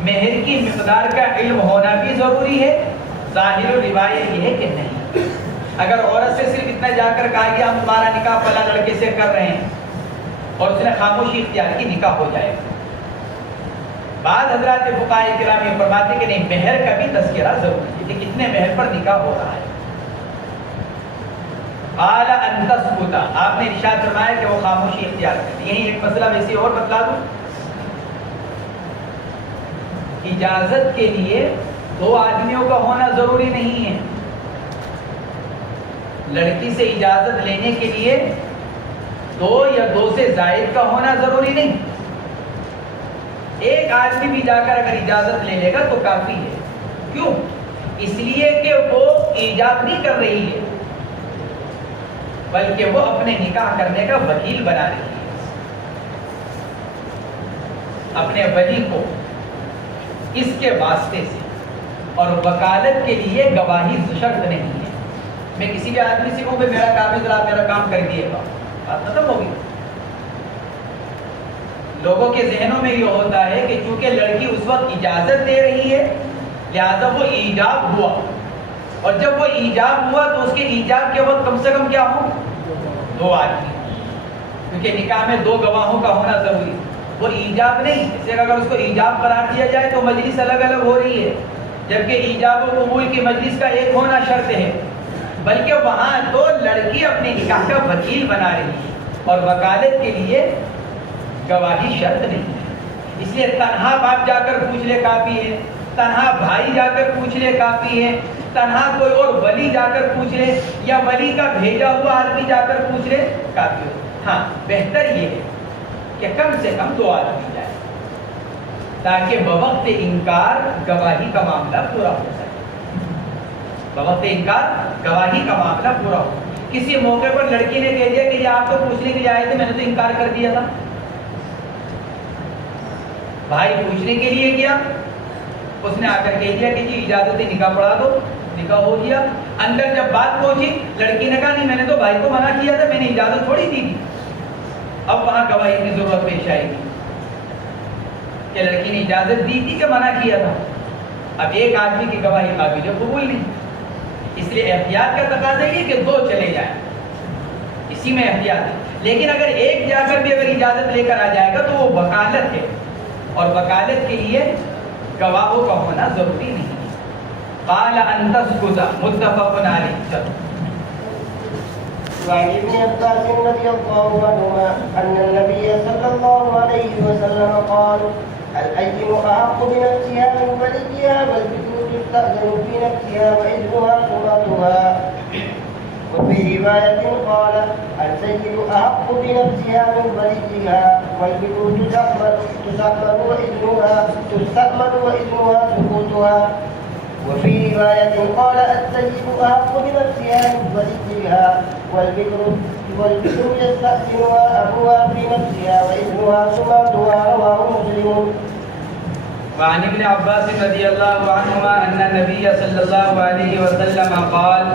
مہر کی مقدار کا علم ہونا بھی ضروری ہے؟ ظاہر و روایت یہ ہے کہ نہیں۔ اگر عورت سے صرف اتنا جا کر کہا کہ ہم تمہارا نکاح فلاں لڑکے سے کر رہے ہیں اور اس نے خاموشی اختیار کی، نکاح ہو جائے گا۔ بعض حضرات فقہاء کرام یہ فرماتے کہ نہیں، مہر کا بھی تذکرہ ضروری ہے کہ کتنے مہر پر نکاح ہو رہا ہے۔ قال ان تسکت، آپ نے ارشاد فرمایا کہ وہ خاموشی اختیار کرے۔ یہی ایک مسئلہ ویسے اور بتلا دوں، اجازت کے لیے دو آدمیوں کا ہونا ضروری نہیں ہے۔ لڑکی سے اجازت لینے کے لیے دو یا دو سے زائد کا ہونا ضروری نہیں، ایک آدمی بھی جا کر اگر اجازت لے لے گا تو کافی ہے۔ کیوں؟ اس لیے کہ وہ ایجاب نہیں کر رہی ہے، بلکہ وہ اپنے نکاح کرنے کا وکیل بنا رہی ہے، اپنے ولی کو اس کے واسطے سے، اور وکالت کے لیے گواہی شرط نہیں ہے۔ میں کسی بھی آدمی سے کہوں کہ میرا کام ہے، ذرا میرا کام کر دیے گا، بات ختم ہوگی۔ لوگوں کے ذہنوں میں یہ ہوتا ہے کہ چونکہ لڑکی اس وقت اجازت دے رہی ہے لہذا وہ ایجاب ہوا، اور جب وہ ایجاب ہوا تو اس کے ایجاب کے وقت کم سے کم کیا ہو؟ دو آدمی، کیونکہ نکاح میں دو گواہوں کا ہونا ضروری ہے۔ وہ ایجاب نہیں، اس لیے اگر اس کو ایجاب قرار دیا جائے تو مجلس الگ الگ ہو رہی ہے، جبکہ ایجاب و قبول کی مجلس کا ایک ہونا شرط ہے، بلکہ وہاں تو لڑکی اپنے نکاح کا وکیل بنا رہی ہے، اور وکالت کے لیے گواہی شرط نہیں ہے۔ اس لیے تنہا باپ جا کر پوچھ لے کافی ہے، تنہا بھائی جا کر پوچھ لے کافی ہے، تنہا کوئی اور ولی جا کر پوچھ لے، یا ولی کا بھیجا ہوا آدمی جا کر پوچھ لے، کافی ہو۔ ہاں، بہتر یہ ہے کہ کم سے کم دو آدمی جائے، تاکہ بوقت انکار گواہی کا معاملہ پورا ہو سکے۔ بوقت انکار گواہی کا معاملہ پورا ہو۔ کسی موقع پر لڑکی نے کہہ دیا کہ یہ آپ تو پوچھنے کے لیے آئے تھے، میں نے تو انکار کر دیا تھا۔ بھائی پوچھنے کے لیے گیا، اس نے آ کر کہہ دیا کہ جی اجازت نکاح پڑھا دو، نکاح ہو گیا۔ اندر جب بات پہنچی، لڑکی نے کہا نہیں میں نے تو بھائی کو منع کیا تھا، میں نے اجازت تھوڑی دی تھی۔ اب وہاں گواہی کی ضرورت پیش آئے گی کہ لڑکی نے اجازت دی تھی کہ منع کیا تھا۔ اب ایک آدمی کی گواہی قابل قبول نہیں، اس لیے احتیاط کا تقاضا یہ کہ دو چلے جائیں، اسی میں احتیاط ہے۔ لیکن اگر ایک جا کر بھی اگر اجازت لے کر آ جائے گا تو وہ وکالت ہے، اور وکالت کے لیے گواہوں کا ہونا ضروری نہیں ہے۔ قال ان تسکت، متفق علیہ۔ وعن ابن عباس رضي الله عنهما أن النبي صلى الله عليه وسلم قال الأيم أحق بنفسها من وليها والبكر تستأذن في نفسها وإذنها صمتها. وفي رواية قال السيد أحق بنفسها من وليها والبكر تستأمن وإذنها سكوتها. وفي رواية قال السيد أحق بنفسها من وليها والبكر يستأذنها أبوها في نفسها وإذنها سماتها. رواه مسلم. وعن ابن عباس رضي الله عنهما أن النبي صلى الله عليه وسلم قال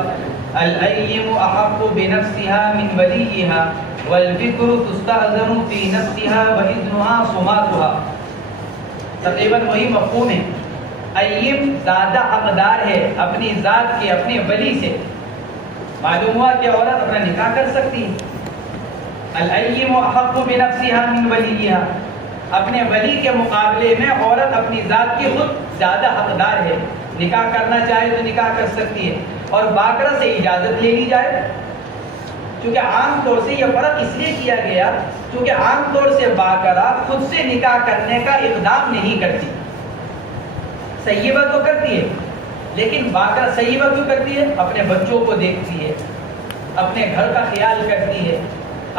الأيم أحق بنفسها من وليها والبكر تستأذن في نفسها وإذنها صماتها. تقریباً وہی مفہوم ہے۔ ایم زیادہ حقدار ہے اپنی ذات کے، اپنے ولی سے۔ معلوم ہوا کہ عورت اپنا نکاح کر سکتی ہے۔ الأیم احق بنفسها من ولیها، اپنے ولی کے مقابلے میں عورت اپنی ذات کی خود زیادہ حقدار ہے، نکاح کرنا چاہے تو نکاح کر سکتی ہے، اور باقرہ سے اجازت لے لی جائے چونکہ عام طور سے یہ فرق اس لیے کیا گیا چونکہ عام طور سے باقرہ خود سے نکاح کرنے کا اقدام نہیں کرتی. سیبہ تو کرتی ہے لیکن باقرہ سیبہ کیوں کرتی ہے؟ اپنے بچوں کو دیکھتی ہے، اپنے گھر کا خیال کرتی ہے،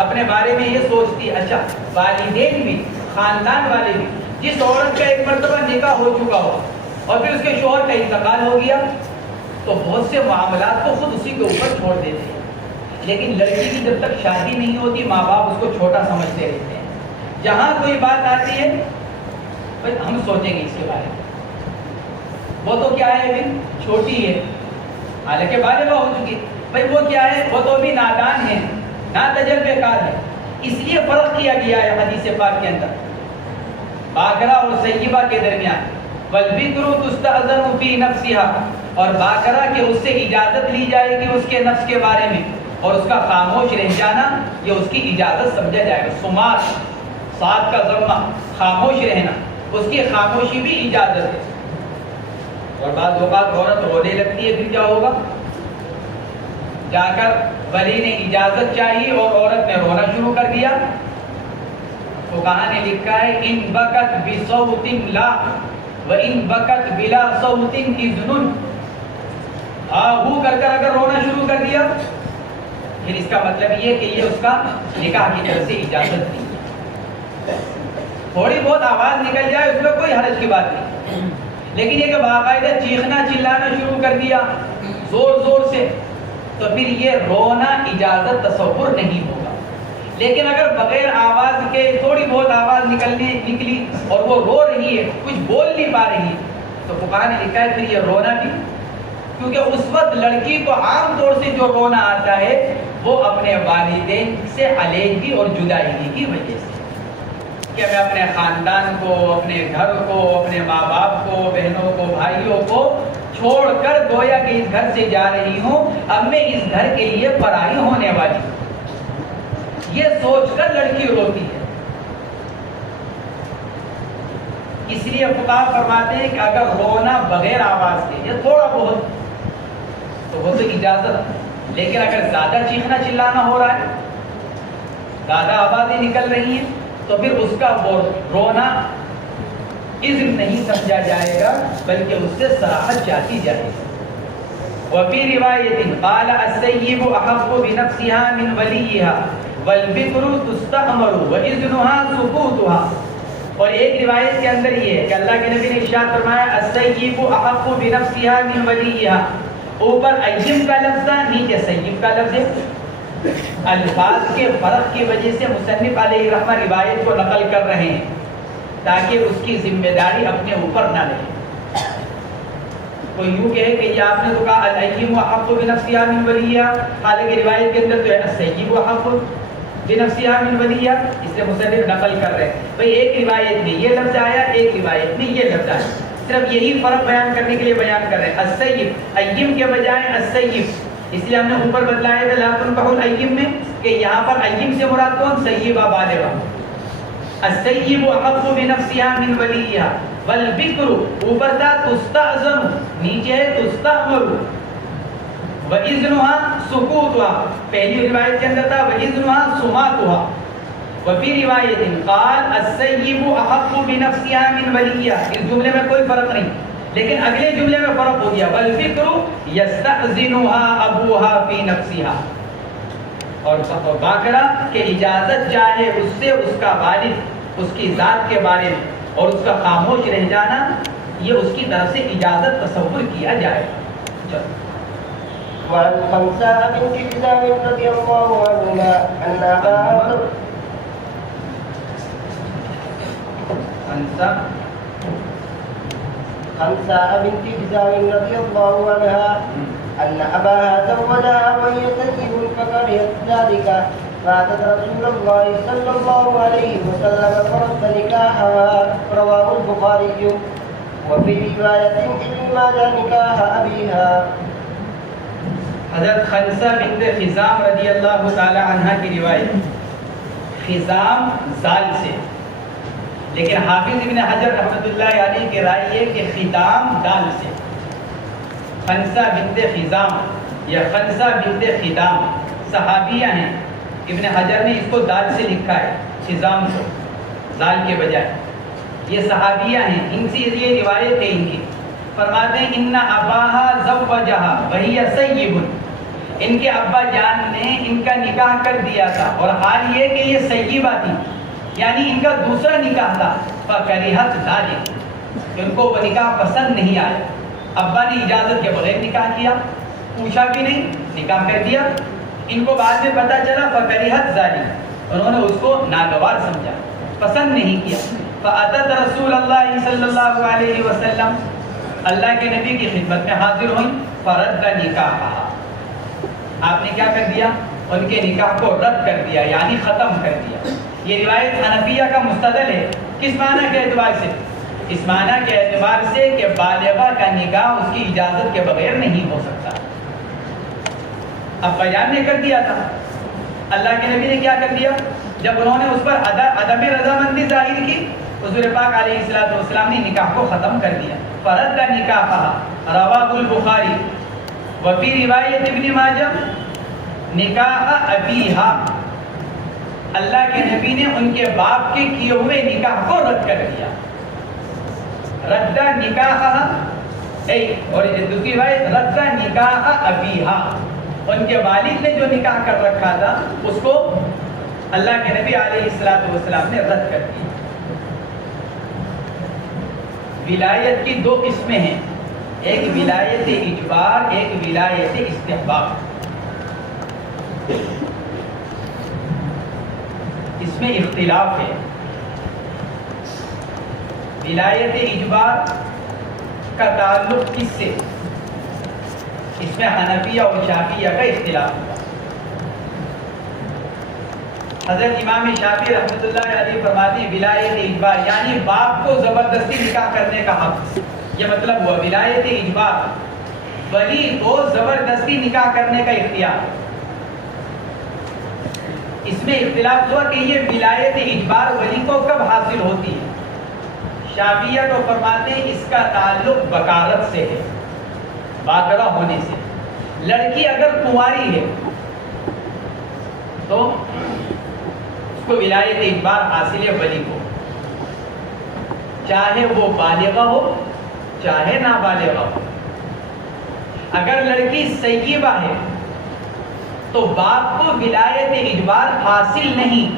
اپنے بارے میں یہ سوچتی ہے. اچھا والدین بھی، خاندان والے بھی، جس عورت کا ایک مرتبہ نکاح ہو چکا ہو اور پھر اس کے شوہر کا انتقال ہو گیا تو بہت سے معاملات کو خود اسی کے اوپر چھوڑ دیتے ہیں. لیکن لڑکی کی جب تک شادی نہیں ہوتی ماں باپ اس کو چھوٹا سمجھتے رہتے ہیں. جہاں کوئی بات آتی ہے بھائی ہم سوچیں گے اس کے بارے میں، وہ تو کیا ہے ابھی چھوٹی ہے حالانکہ بالغہ ہو چکی، بھائی وہ کیا ہے وہ تو ابھی نادان ہے، ناتجربہ کار ہے. اس لیے فرق کیا گیا ہے حدیث پاک کے اندر باقرہ اور سیبہ کے درمیان. والبکر تستأذن فی نفسها، اور باقرہ کہ اس سے اجازت لی جائے گی اس کے نفس کے بارے میں اور اس کا خاموش رہ جانا یہ اس کی اجازت سمجھا جائے گا. سماط سات کا ضمہ خاموش رہنا، اس کی خاموشی بھی اجازت ہے. اور بعض اوقات عورت رونے لگتی ہے پھر کیا ہوگا؟ جا کر ولی نے اجازت چاہی اور عورت نے رونا شروع کر دیا تو کہاں نے لکھا ہے ان بکت بصوت لا و ان بکت بلا صوت اذن. ہو کر اگر رونا شروع کر دیا پھر اس کا مطلب یہ کہ یہ اس کا نکاح کی طرف سے اجازت نہیں. تھوڑی بہت آواز نکل جائے اس میں کوئی حرج کی بات نہیں، لیکن یہ کہ باقاعدہ چیخنا چلانا شروع کر دیا زور زور سے تو پھر یہ رونا اجازت تصور نہیں ہوگا. لیکن اگر بغیر آواز کے تھوڑی بہت آواز نکلی اور وہ رو رہی ہے کچھ بول نہیں پا رہی تو فقہاء نے لکھا ہے پھر یہ رونا بھی، کیونکہ اس وقت لڑکی کو عام طور سے جو رونا آتا ہے وہ اپنے والدین سے علیحدگی اور جدائی کی وجہ سے کہ میں اپنے خاندان کو، اپنے گھر کو، اپنے ماں باپ کو، بہنوں کو، بھائیوں کو چھوڑ کر گویا کہ اس گھر سے جا رہی ہوں، اب میں اس گھر کے لیے پرائی ہونے والی ہوں. یہ سوچ کر لڑکی روتی ہے. اس لیے فقہاء فرماتے ہیں کہ اگر رونا بغیر آواز کے یا تھوڑا بہت تو وہ تو اجازت، لیکن اگر زیادہ چیخنا چلانا ہو رہا ہے، زیادہ آوازیں نکل رہی ہیں تو پھر اس کا وہ رونا اذن نہیں سمجھا جائے گا بلکہ اس سے صراحت چاہتی جائے گی. وفي روایت قال السيب احق بنفسها من وليها والبكر تستأمر واذنها سكوتها. اور ایک روایت کے اندر یہ ہے کہ اللہ کے نبی نے ارشاد فرمایا السيب احق بنفسها من وليها، اوپر ایب کا لفظ ہے نیچے سیب کا لفظ ہے. الفاظ کے فرق کی وجہ سے مصنف علیہ رحمہ روایت کو نقل کر رہے ہیں تاکہ اس کی ذمہ داری اپنے اوپر نہ لے. کوئی یوں کہے کہ یہ آپ نے تو کہا الایب احق بنفسها من وليها، حالانکہ روایت کے اندر تو ہے السیب احق بنفسها من وليها، اس سے مصنف نقل کر رہے ہیں بھئی ایک روایت میں یہ لفظ آیا ایک روایت میں یہ لفظ آیا. صرف یہی فرق بیان کرنے کے لیے بیان کر رہے ہیں. السیب ایب کے بجائے السیب، اس لیے ہم نے اوپر بتلایا تھا لا تنکح الایب میں کہ یہاں پر ایب سے مراد کون؟ سیبہ بالغہ. السیب احق بنفسها من وليها والبکر اوپر تھا تستأذن نیچے ہے تستأمر واذنها سکوتها، پہلی روایت کے اندر تھا واذنها سماعتها. وفي روایت قال السیب احق بنفسها من وليها. اس جملے میں کوئی فرق نہیں لیکن اگلے جملے میں فرق ہو گیا والبکر یستأذنها ابوها فی نفسها، اور باقرہ کہ اجازت چاہے اس سے اس کا والد اس کی ذات کے بارے میں اور اس کا خاموش رہ جانا یہ اس کی طرف سے اجازت تصور کیا جائے. چلو وعن خمسة بنت حزام رضي الله عنها أن أباها خمسة بنت حزام رضي الله عنها أن أباها زوجها وهي سيب فكرهت ذلك فأتت رسول الله صلى الله عليه وسلم فرد نكاحها. رواه البخاري. وفي رواية إنما نكاح أبيها. حضرت خنسہ بنت خزام رضی اللہ تعالی عنہ کی روایت، خزام زال سے، لیکن حافظ ابن حجر رحمۃ اللہ علیہ کی رائے یہ کہ خدام دال سے. خنسہ بنت خزام یا خنسہ بنت خدام صحابیہ ہیں. ابن حجر نے اس کو دال سے لکھا ہے، خزام کو دال کے بجائے. یہ صحابیہ ہیں، ان سے یہ روایت ہے ان کی. فرماتے ہیں ان اباہا زوجہا وہی سیب، ان کے ابا جان نے ان کا نکاح کر دیا تھا اور حال یہ کہ یہ سیبہ تھی، یعنی ان کا دوسرا نکاح تھا. فکرہت ذلک، ان کو وہ نکاح پسند نہیں آیا. ابا نے اجازت کے بغیر نکاح کیا، پوچھا بھی نہیں، نکاح کر دیا. ان کو بعد میں پتہ چلا فکرہت ذلک، انہوں نے اس کو ناگوار سمجھا، پسند نہیں کیا. فاتت رسول اللہ صلی اللہ علیہ وسلم، اللہ کے نبی کی خدمت میں حاضر ہوئیں. فرد نکاح، آپ نے کیا کر دیا؟ ان کے نکاح کو رد کر دیا، یعنی ختم کر دیا. یہ روایت حنفیہ کا مستدل ہے. کس معنی کے اعتبار سے؟ اس معنی کے اعتبار سے کہ بالغہ کا نکاح اس کی اجازت کے بغیر نہیں ہو سکتا. اب بیان نے کر دیا تھا، اللہ کے نبی نے کیا کر دیا؟ جب انہوں نے اس پر عدم رضامندی ظاہر کی، حضور پاک علیہ الصلوۃ والسلام نے نکاح کو ختم کر دیا. فرد نکاح رواہ البخاری وفی روایت ابن ماجہ نکاح ابیہا، اللہ کے نبی نے ان کے باپ کے کیے ہوئے نکاح کو رد کر دیا. رد نکاح، اور دوسری روایت رد نکاح ابیہا، ان کے والد نے جو نکاح کر رکھا تھا اس کو اللہ کے نبی علیہ الصلوۃ والسلام نے رد کر دیا. ولایت کی دو قسمیں ہیں، ایک ولایت اجبار، ایک ولایت استحباب. اس میں اختلاف ہے. ولایت اجبار کا تعلق کس سے؟ اس میں حنفیہ اور شافعیہ کا اختلاف ہوا. حضرت امام شافعی رحمۃ اللہ علیہ فرماتے ہیں ولایت اجبار یعنی باپ کو زبردستی نکاح کرنے کا حق. یہ مطلب ہوا ولایت اجبار، ولی کو زبردستی نکاح کرنے کا اختیار. اس میں اختلاف ہوا کہ یہ ولایت اجبار ولی کو کب حاصل ہوتی ہے. شافعیہ کو فرماتے ہیں اس کا تعلق بکارت سے ہے، باکرہ ہونے سے. لڑکی اگر کنواری ہے تو اس کو ولایت اجبار حاصل ہے ولی کو، چاہے وہ بالغہ ہو چاہے نابالغہ ہو. اگر لڑکی سیبہ ہے تو باپ کو ولایت اجبار حاصل نہیں،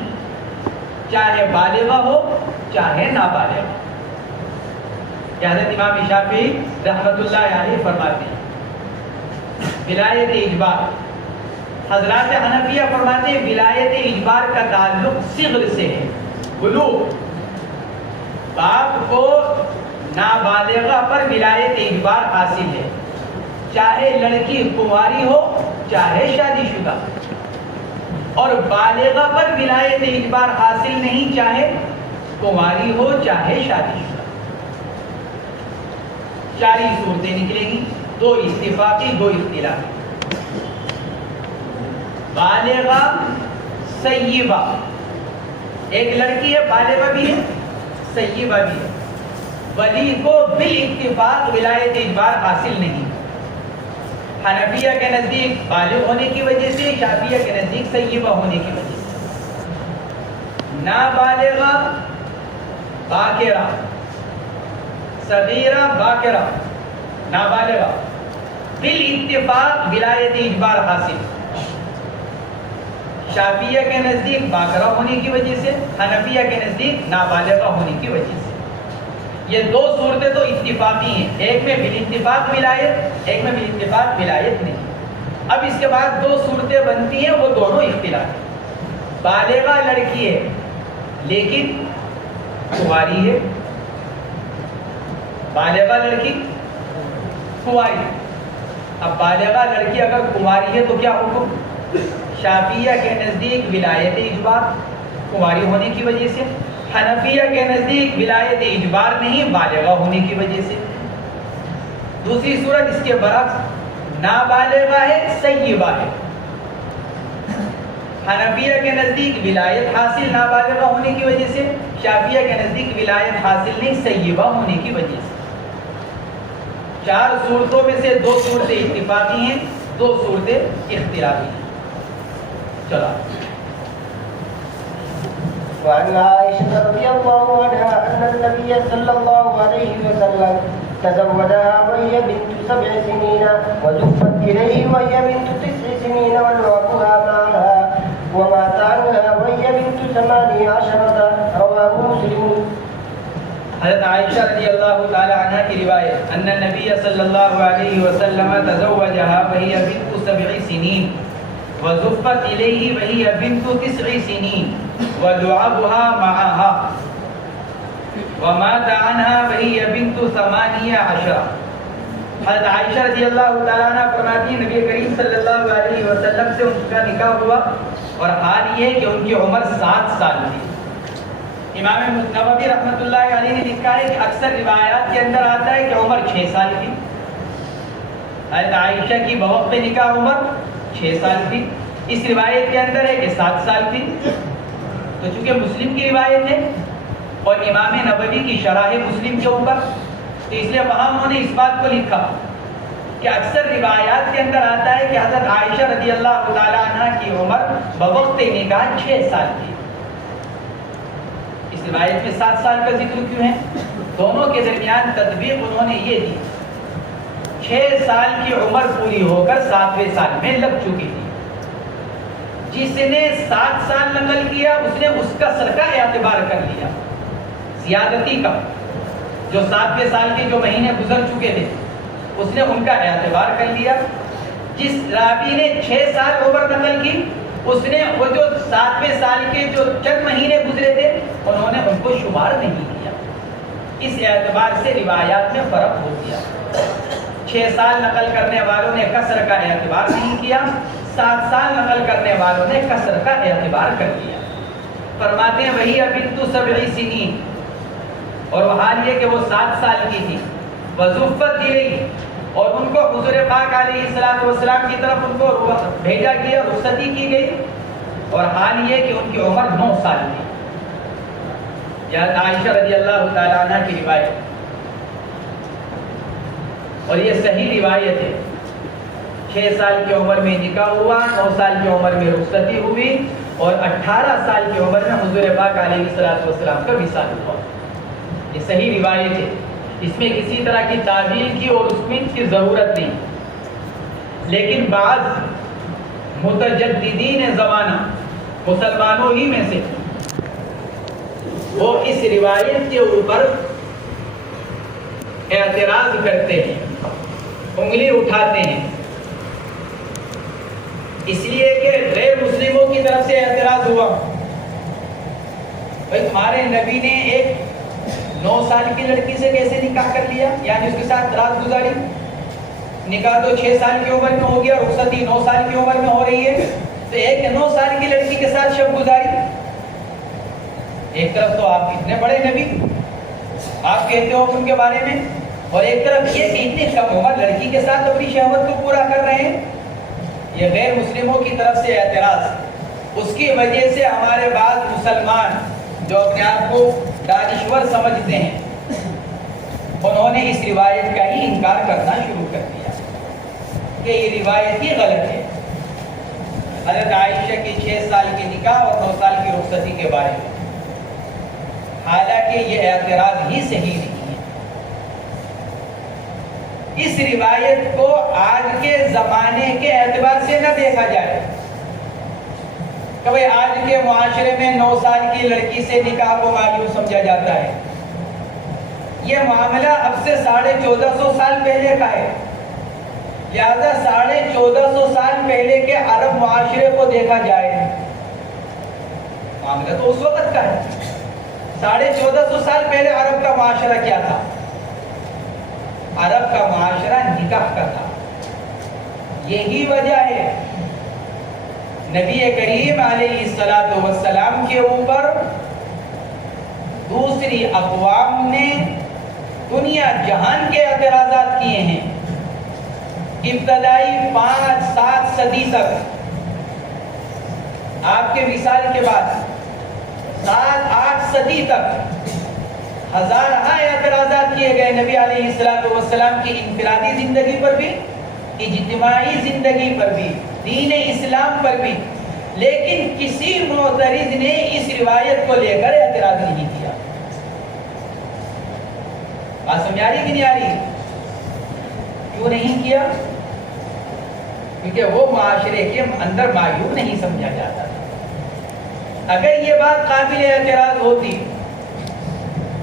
چاہے بالغہ ہو چاہے نابالغہ ہو. حضرت امام شافعی رحمۃ اللہ علیہ فرماتے ہیں ولایت اجبار. حضرات حنفیہ فرماتے ہیں ولایت اجبار کا تعلق صغر سے ہے، بلوغ. باپ کو نابالغہ پر ولایت اجبار حاصل ہے، چاہے لڑکی کنواری ہو چاہے شادی شدہ. اور بالغہ پر ولایت اجبار حاصل نہیں، چاہے کنواری ہو چاہے شادی شدہ. 4 ہی صورتیں نکلیں گی، 2 اتفاقی 2 اختلافی. بالغہ سیبہ، ایک لڑکی ہے بالغہ بھی ہے سیبہ بھی ہے، ولی کو بالاتفاق ولایت اجبار حاصل نہیں. حنفیہ کے نزدیک بالغ ہونے کی وجہ سے، شافعیہ کے نزدیک سیبہ ہونے کی وجہ سے. نابالغہ باکرہ، صغیرہ باکرہ، نابالغہ بالاتفاق ولایت اجبار حاصل. شافعیہ کے نزدیک باکرہ ہونے کی وجہ سے، حنفیہ کے نزدیک نابالغہ ہونے کی وجہ سے. یہ 2 صورتیں تو اتفاقی ہیں، ایک میں بالاتفاق ولایت، ایک میں بالاتفاق ولایت نہیں. اب اس کے بعد 2 صورتیں بنتی ہیں، وہ دونوں اختلافی. بالغہ لڑکی ہے لیکن کنواری ہے، بالغہ لڑکی کنواری. اب بالغہ لڑکی اگر کنواری ہے تو کیا حکم؟ شافعیہ کے نزدیک ولایت اجبار کنواری ہونے کی وجہ سے، حنفیہ کے نزدیک ولایت اجبار نہیں بالغہ ہونے کی وجہ سے. دوسری صورت اس کے برعکس، نابالغہ ہے سیبہ ہے، حنفیہ کے نزدیک ولایت حاصل نابالغہ ہونے کی وجہ سے، شافعیہ کے نزدیک ولایت حاصل نہیں سیبہ ہونے کی وجہ سے. 4 صورتوں میں سے 2 صورتیں اتفاقی ہیں، 2 صورتیں اختلافی ہیں. چلا. وعن عائشة رضي الله عنها أن النبي صلى الله عليه وسلم تزوجها وهي بنت 7 سنين وزفت إليه وهي بنت 9 سنين ولعبها معها ومات عنها وهي بنت 18 رواه مسلم. حضرت عائشہ رضی اللہ تعالی عنہ کی روایت ان النبی صلی اللہ علیہ وسلم تزوجها وهي بنت 7 سنين وزفت إليه وهي بنت 9 سنين ولعبها معها ومات عنها وهي بنت 18. حضرت عائشہ رضی اللہ تعالیٰ عنہ فرماتی ہیں نبی کریم صلی اللہ علیہ وسلم سے ان کا نکاح ہوا اور حال یہ کہ ان کی عمر 7 سال تھی. امام نووی رحمۃ اللہ علیہ نے لکھا ہے کہ اکثر روایات کے اندر آتا ہے کہ عمر 6 سال تھی. حضرت عائشہ کی بوقت نکاح عمر 6 سال تھی. اس روایت کے اندر ہے کہ 7 سال تھی. تو چونکہ مسلم کی روایت ہے اور امام نووی کی شرح مسلم کے اوپر، تو اس لیے وہاں انہوں نے اس بات کو لکھا کہ اکثر روایات کے اندر آتا ہے کہ حضرت عائشہ رضی اللہ تعالیٰ عنہ کی عمر بوقت نکاح 6 سال تھی. اس روایت میں 7 سال کا ذکر کیوں ہے؟ دونوں کے درمیان تطبیق انہوں نے یہ دی، 6 سال کی عمر پوری ہو کر 7ویں سال میں لگ چکی تھی. جس نے 7 سال نقل کیا اس نے اس کا قصر کا اعتبار کر لیا، زیادتی کا. جو 7ویں سال کے جو مہینے گزر چکے تھے اس نے ان کا اعتبار کر لیا. جس راوی نے 6 سال عمر نقل کی اس نے وہ جو 7ویں سال کے جو چند مہینے گزرے تھے انہوں نے ان کو شمار نہیں کیا. اس اعتبار سے روایات میں فرق ہو گیا. 6 سال نقل کرنے والوں نے قصر کا اعتبار نہیں کیا، 7 سال نقل کرنے والوں نے قصر کا اعتبار کر لیا. فرماتے ہیں وہی بنت 7 سنین، اور وہ حال یہ کہ وہ 7 سال کی تھی. وزفت الیہ، اور ان کو حضور پاک علیہ الصلوۃ والسلام کی طرف ان کو بھیجا گیا، رخصتی کی گئی، اور حال یہ کہ ان کی عمر 9 سال تھی. یا عائشہ رضی اللہ تعالی عنہ کی روایت، اور یہ صحیح روایت ہے. 6 سال کی عمر میں نکاح ہوا، 9 سال کی عمر میں رخصتی ہوئی، اور 18 سال کی عمر میں حضور پاک علیہ الصلوۃ والسلام کا وصال ہوا. یہ صحیح روایت ہے، اس میں کسی طرح کی تعویل کی اور اس میں کی ضرورت نہیں. لیکن بعض متجددین زمانہ مسلمانوں ہی میں سے وہ اس روایت کے اوپر اعتراض کرتے ہیں، انگلی اٹھاتے ہیں، اس لیے کہ غیر مسلموں کی طرف سے اعتراض ہوا. بھائی تمہارے نبی نے ایک 9 سال کی لڑکی سے کیسے نکاح کر لیا، یعنی اس کے ساتھ رات گزاری؟ نکاح تو 6 سال کی عمر میں ہو گیا، رخصتی 9 سال کی عمر میں ہو رہی ہے، تو ایک 9 سال کی لڑکی کے ساتھ شب گزاری. ایک طرف تو آپ اتنے بڑے نبی آپ کہتے ہو ان کے بارے میں، اور ایک طرف یہ کہ اتنی کم عمر لڑکی کے ساتھ اپنی شہوت کو پورا کر رہے ہیں. یہ غیر مسلموں کی طرف سے اعتراض. اس کی وجہ سے ہمارے بعض مسلمان جو اپنے آپ کو دانشور سمجھتے ہیں انہوں نے اس روایت کا ہی انکار کرنا شروع کر دیا کہ یہ روایت ہی غلط ہے. حضرت عائشہ کی 6 سال کی نکاح اور 9 سال کی رخصتی کے بارے میں، حالانکہ یہ اعتراض ہی صحیح نہیں ہے. اس روایت کو آج کے زمانے کے اعتبار سے نہ دیکھا جائے کہ بھئی آج کے معاشرے میں 9 سال کی لڑکی سے نکاح کو معیوب سمجھا جاتا ہے. یہ معاملہ اب سے 1450 سال پہلے کا ہے، لہذا 1450 سال پہلے کے عرب معاشرے کو دیکھا جائے، معاملہ تو اس وقت کا ہے. 1450 سال پہلے عرب کا معاشرہ کیا تھا؟ عرب کا معاشرہ نکاح کا تھا. یہی وجہ ہے نبی کریم علیہ السلام کے اوپر دوسری اقوام نے دنیا جہان کے اعتراضات کیے ہیں. ابتدائی 5-7 صدی تک، آپ کے وصال کے بعد 7-8 صدی تک ہزارہ اعتراضات کیے گئے نبی علیہ السلام کی انفرادی زندگی پر بھی، اجتماعی زندگی پر بھی، دین اسلام پر بھی. لیکن کسی معترض نے اس روایت کو لے کر اعتراض نہیں کیا. بات سمجھ آ رہی کہ نہیں آ رہی؟ کیوں نہیں کیا؟ کیونکہ وہ معاشرے کے اندر معیوب نہیں سمجھا جاتا تھا. اگر یہ بات قابل اعتراض ہوتی،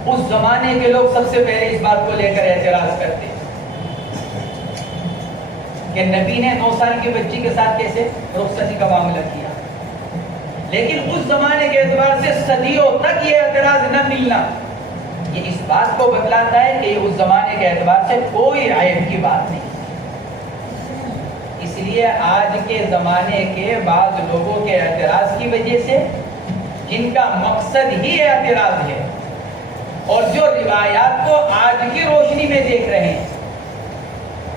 اس زمانے کے لوگ سب سے پہلے اس بات کو لے کر اعتراض کرتے کہ نبی نے 9 سال کی بچی کے ساتھ کیسے رخصتی کا معاملہ کیا. لیکن اس زمانے کے اعتبار سے صدیوں تک یہ اعتراض نہ ملنا، یہ اس بات کو بتلاتا ہے کہ اس زمانے کے اعتبار سے کوئی عیب کی بات نہیں. اس لیے آج کے زمانے کے بعض لوگوں کے اعتراض کی وجہ سے، جن کا مقصد ہی اعتراض ہے اور جو روایات کو آج کی روشنی میں دیکھ رہے ہیں،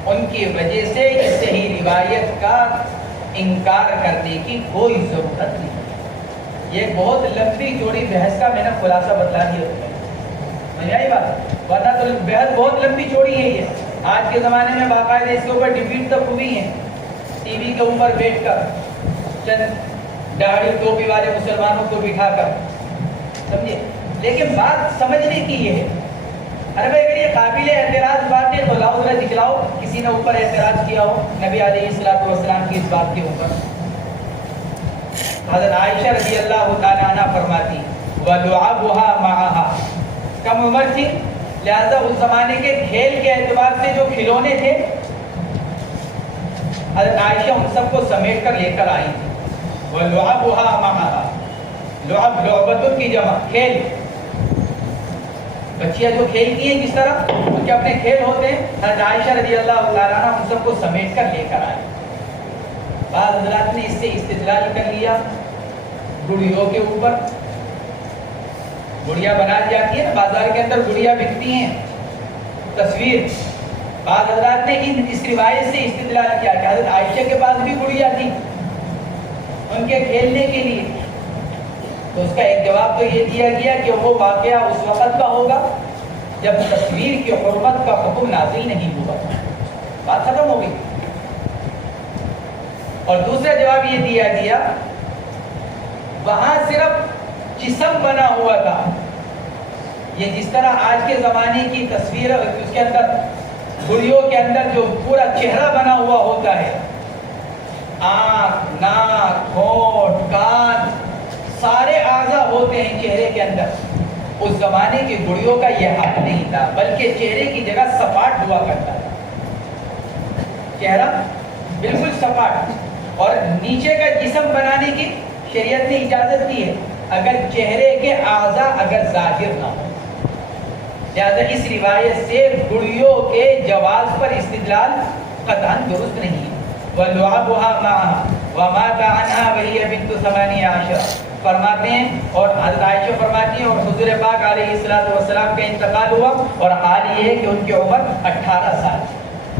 ان کی وجہ سے اس صحیح روایت کا انکار کرنے کی کوئی ضرورت نہیں. یہ بہت لمبی چوڑی بحث کا میں نے خلاصہ بتلا دیا. سمجھ آئی بات؟ ورنہ تو بحث بہت لمبی چوڑی ہے. یہ آج کے زمانے میں باقاعدہ اس کے اوپر ڈبیٹ تک ہوئی ہے، ٹی وی کے اوپر بیٹھ کر چند داڑھی ٹوپی والے مسلمانوں کو بٹھا کر، سمجھے. لیکن بات سمجھنے کی یہ ہے، ارے بھائی اگر یہ قابل اعتراض بات ہے تو لاؤ ذرا دکھلاؤ کسی نے اوپر اعتراض کیا ہو نبی علیہ الصلوۃ والسلام کی اس بات کے اوپر. حضرت عائشہ رضی اللہ تعالیٰ عنہ فرماتی وَلُعَبُهَا مَعَهَا، کم عمر تھی لہذا اس زمانے کے کھیل کے اعتبار سے جو کھلونے تھے حضرت عائشہ ان سب کو سمیٹ کر لے کر آئی تھی. وَلُعَبُهَا مَعَهَا، لعب لعبتن کی جمع کھیل، بچیاں جو کھیلتی ہیں جس طرح ان کے اپنے کھیل ہوتے ہیں، حضرت عائشہ رضی اللہ تعالیٰ عنہ ان سب کو سمیٹ کر لے کر آئے. بعض حضرات نے اس سے استدلال کر لیا گڑیوں کے اوپر. گڑیا بنائی جاتی ہے نا بازار کے اندر، گڑیا بکتی ہیں تصویر. بعض حضرات نے اس روایت سے استدلال کیا کہ حضرت عائشہ کے پاس بھی گڑیا تھی ان کے کھیلنے کے لیے. تو اس کا ایک جواب تو یہ دیا گیا کہ وہ واقعہ اس وقت کا ہوگا جب تصویر کی حرمت کا حکم نازل نہیں ہوا. بات ختم ہو گئی. اور دوسرا جواب یہ دیا گیا وہاں صرف جسم بنا ہوا تھا. یہ جس طرح آج کے زمانے کی تصویر اس کے اندر گڑیوں کے اندر جو پورا چہرہ بنا ہوا ہوتا ہے، آنکھ، ناک، ہونٹ، کان، سارے اعضاء ہوتے ہیں چہرے کے اندر. اس زمانے کی گڑیوں کا یہ حال نہیں تھا، بلکہ چہرے کی جگہ سپاٹ ہوا کرتا تھا. چہرہ بالکل سپاٹ، اور نیچے کا جسم بنانے کی شریعت نے اجازت دی ہے اگر چہرے کے اعضاء اگر ظاہر نہ ہو. لہذا اس روایت سے گڑیوں کے جواز پر استدلال قطعاً درست نہیں ہے. وَلُعَبُهَا مَعَهَا وَمَاتَ عَنْهَا وَهِيَ بِنْتُ 18 فرماتے ہیں. اور حضرت عائشہ فرماتی ہیں اور حضور پاک علیہ الصلوۃ والسلام کا انتقال ہوا اور حال یہ ہے کہ ان کی عمر 18 سال.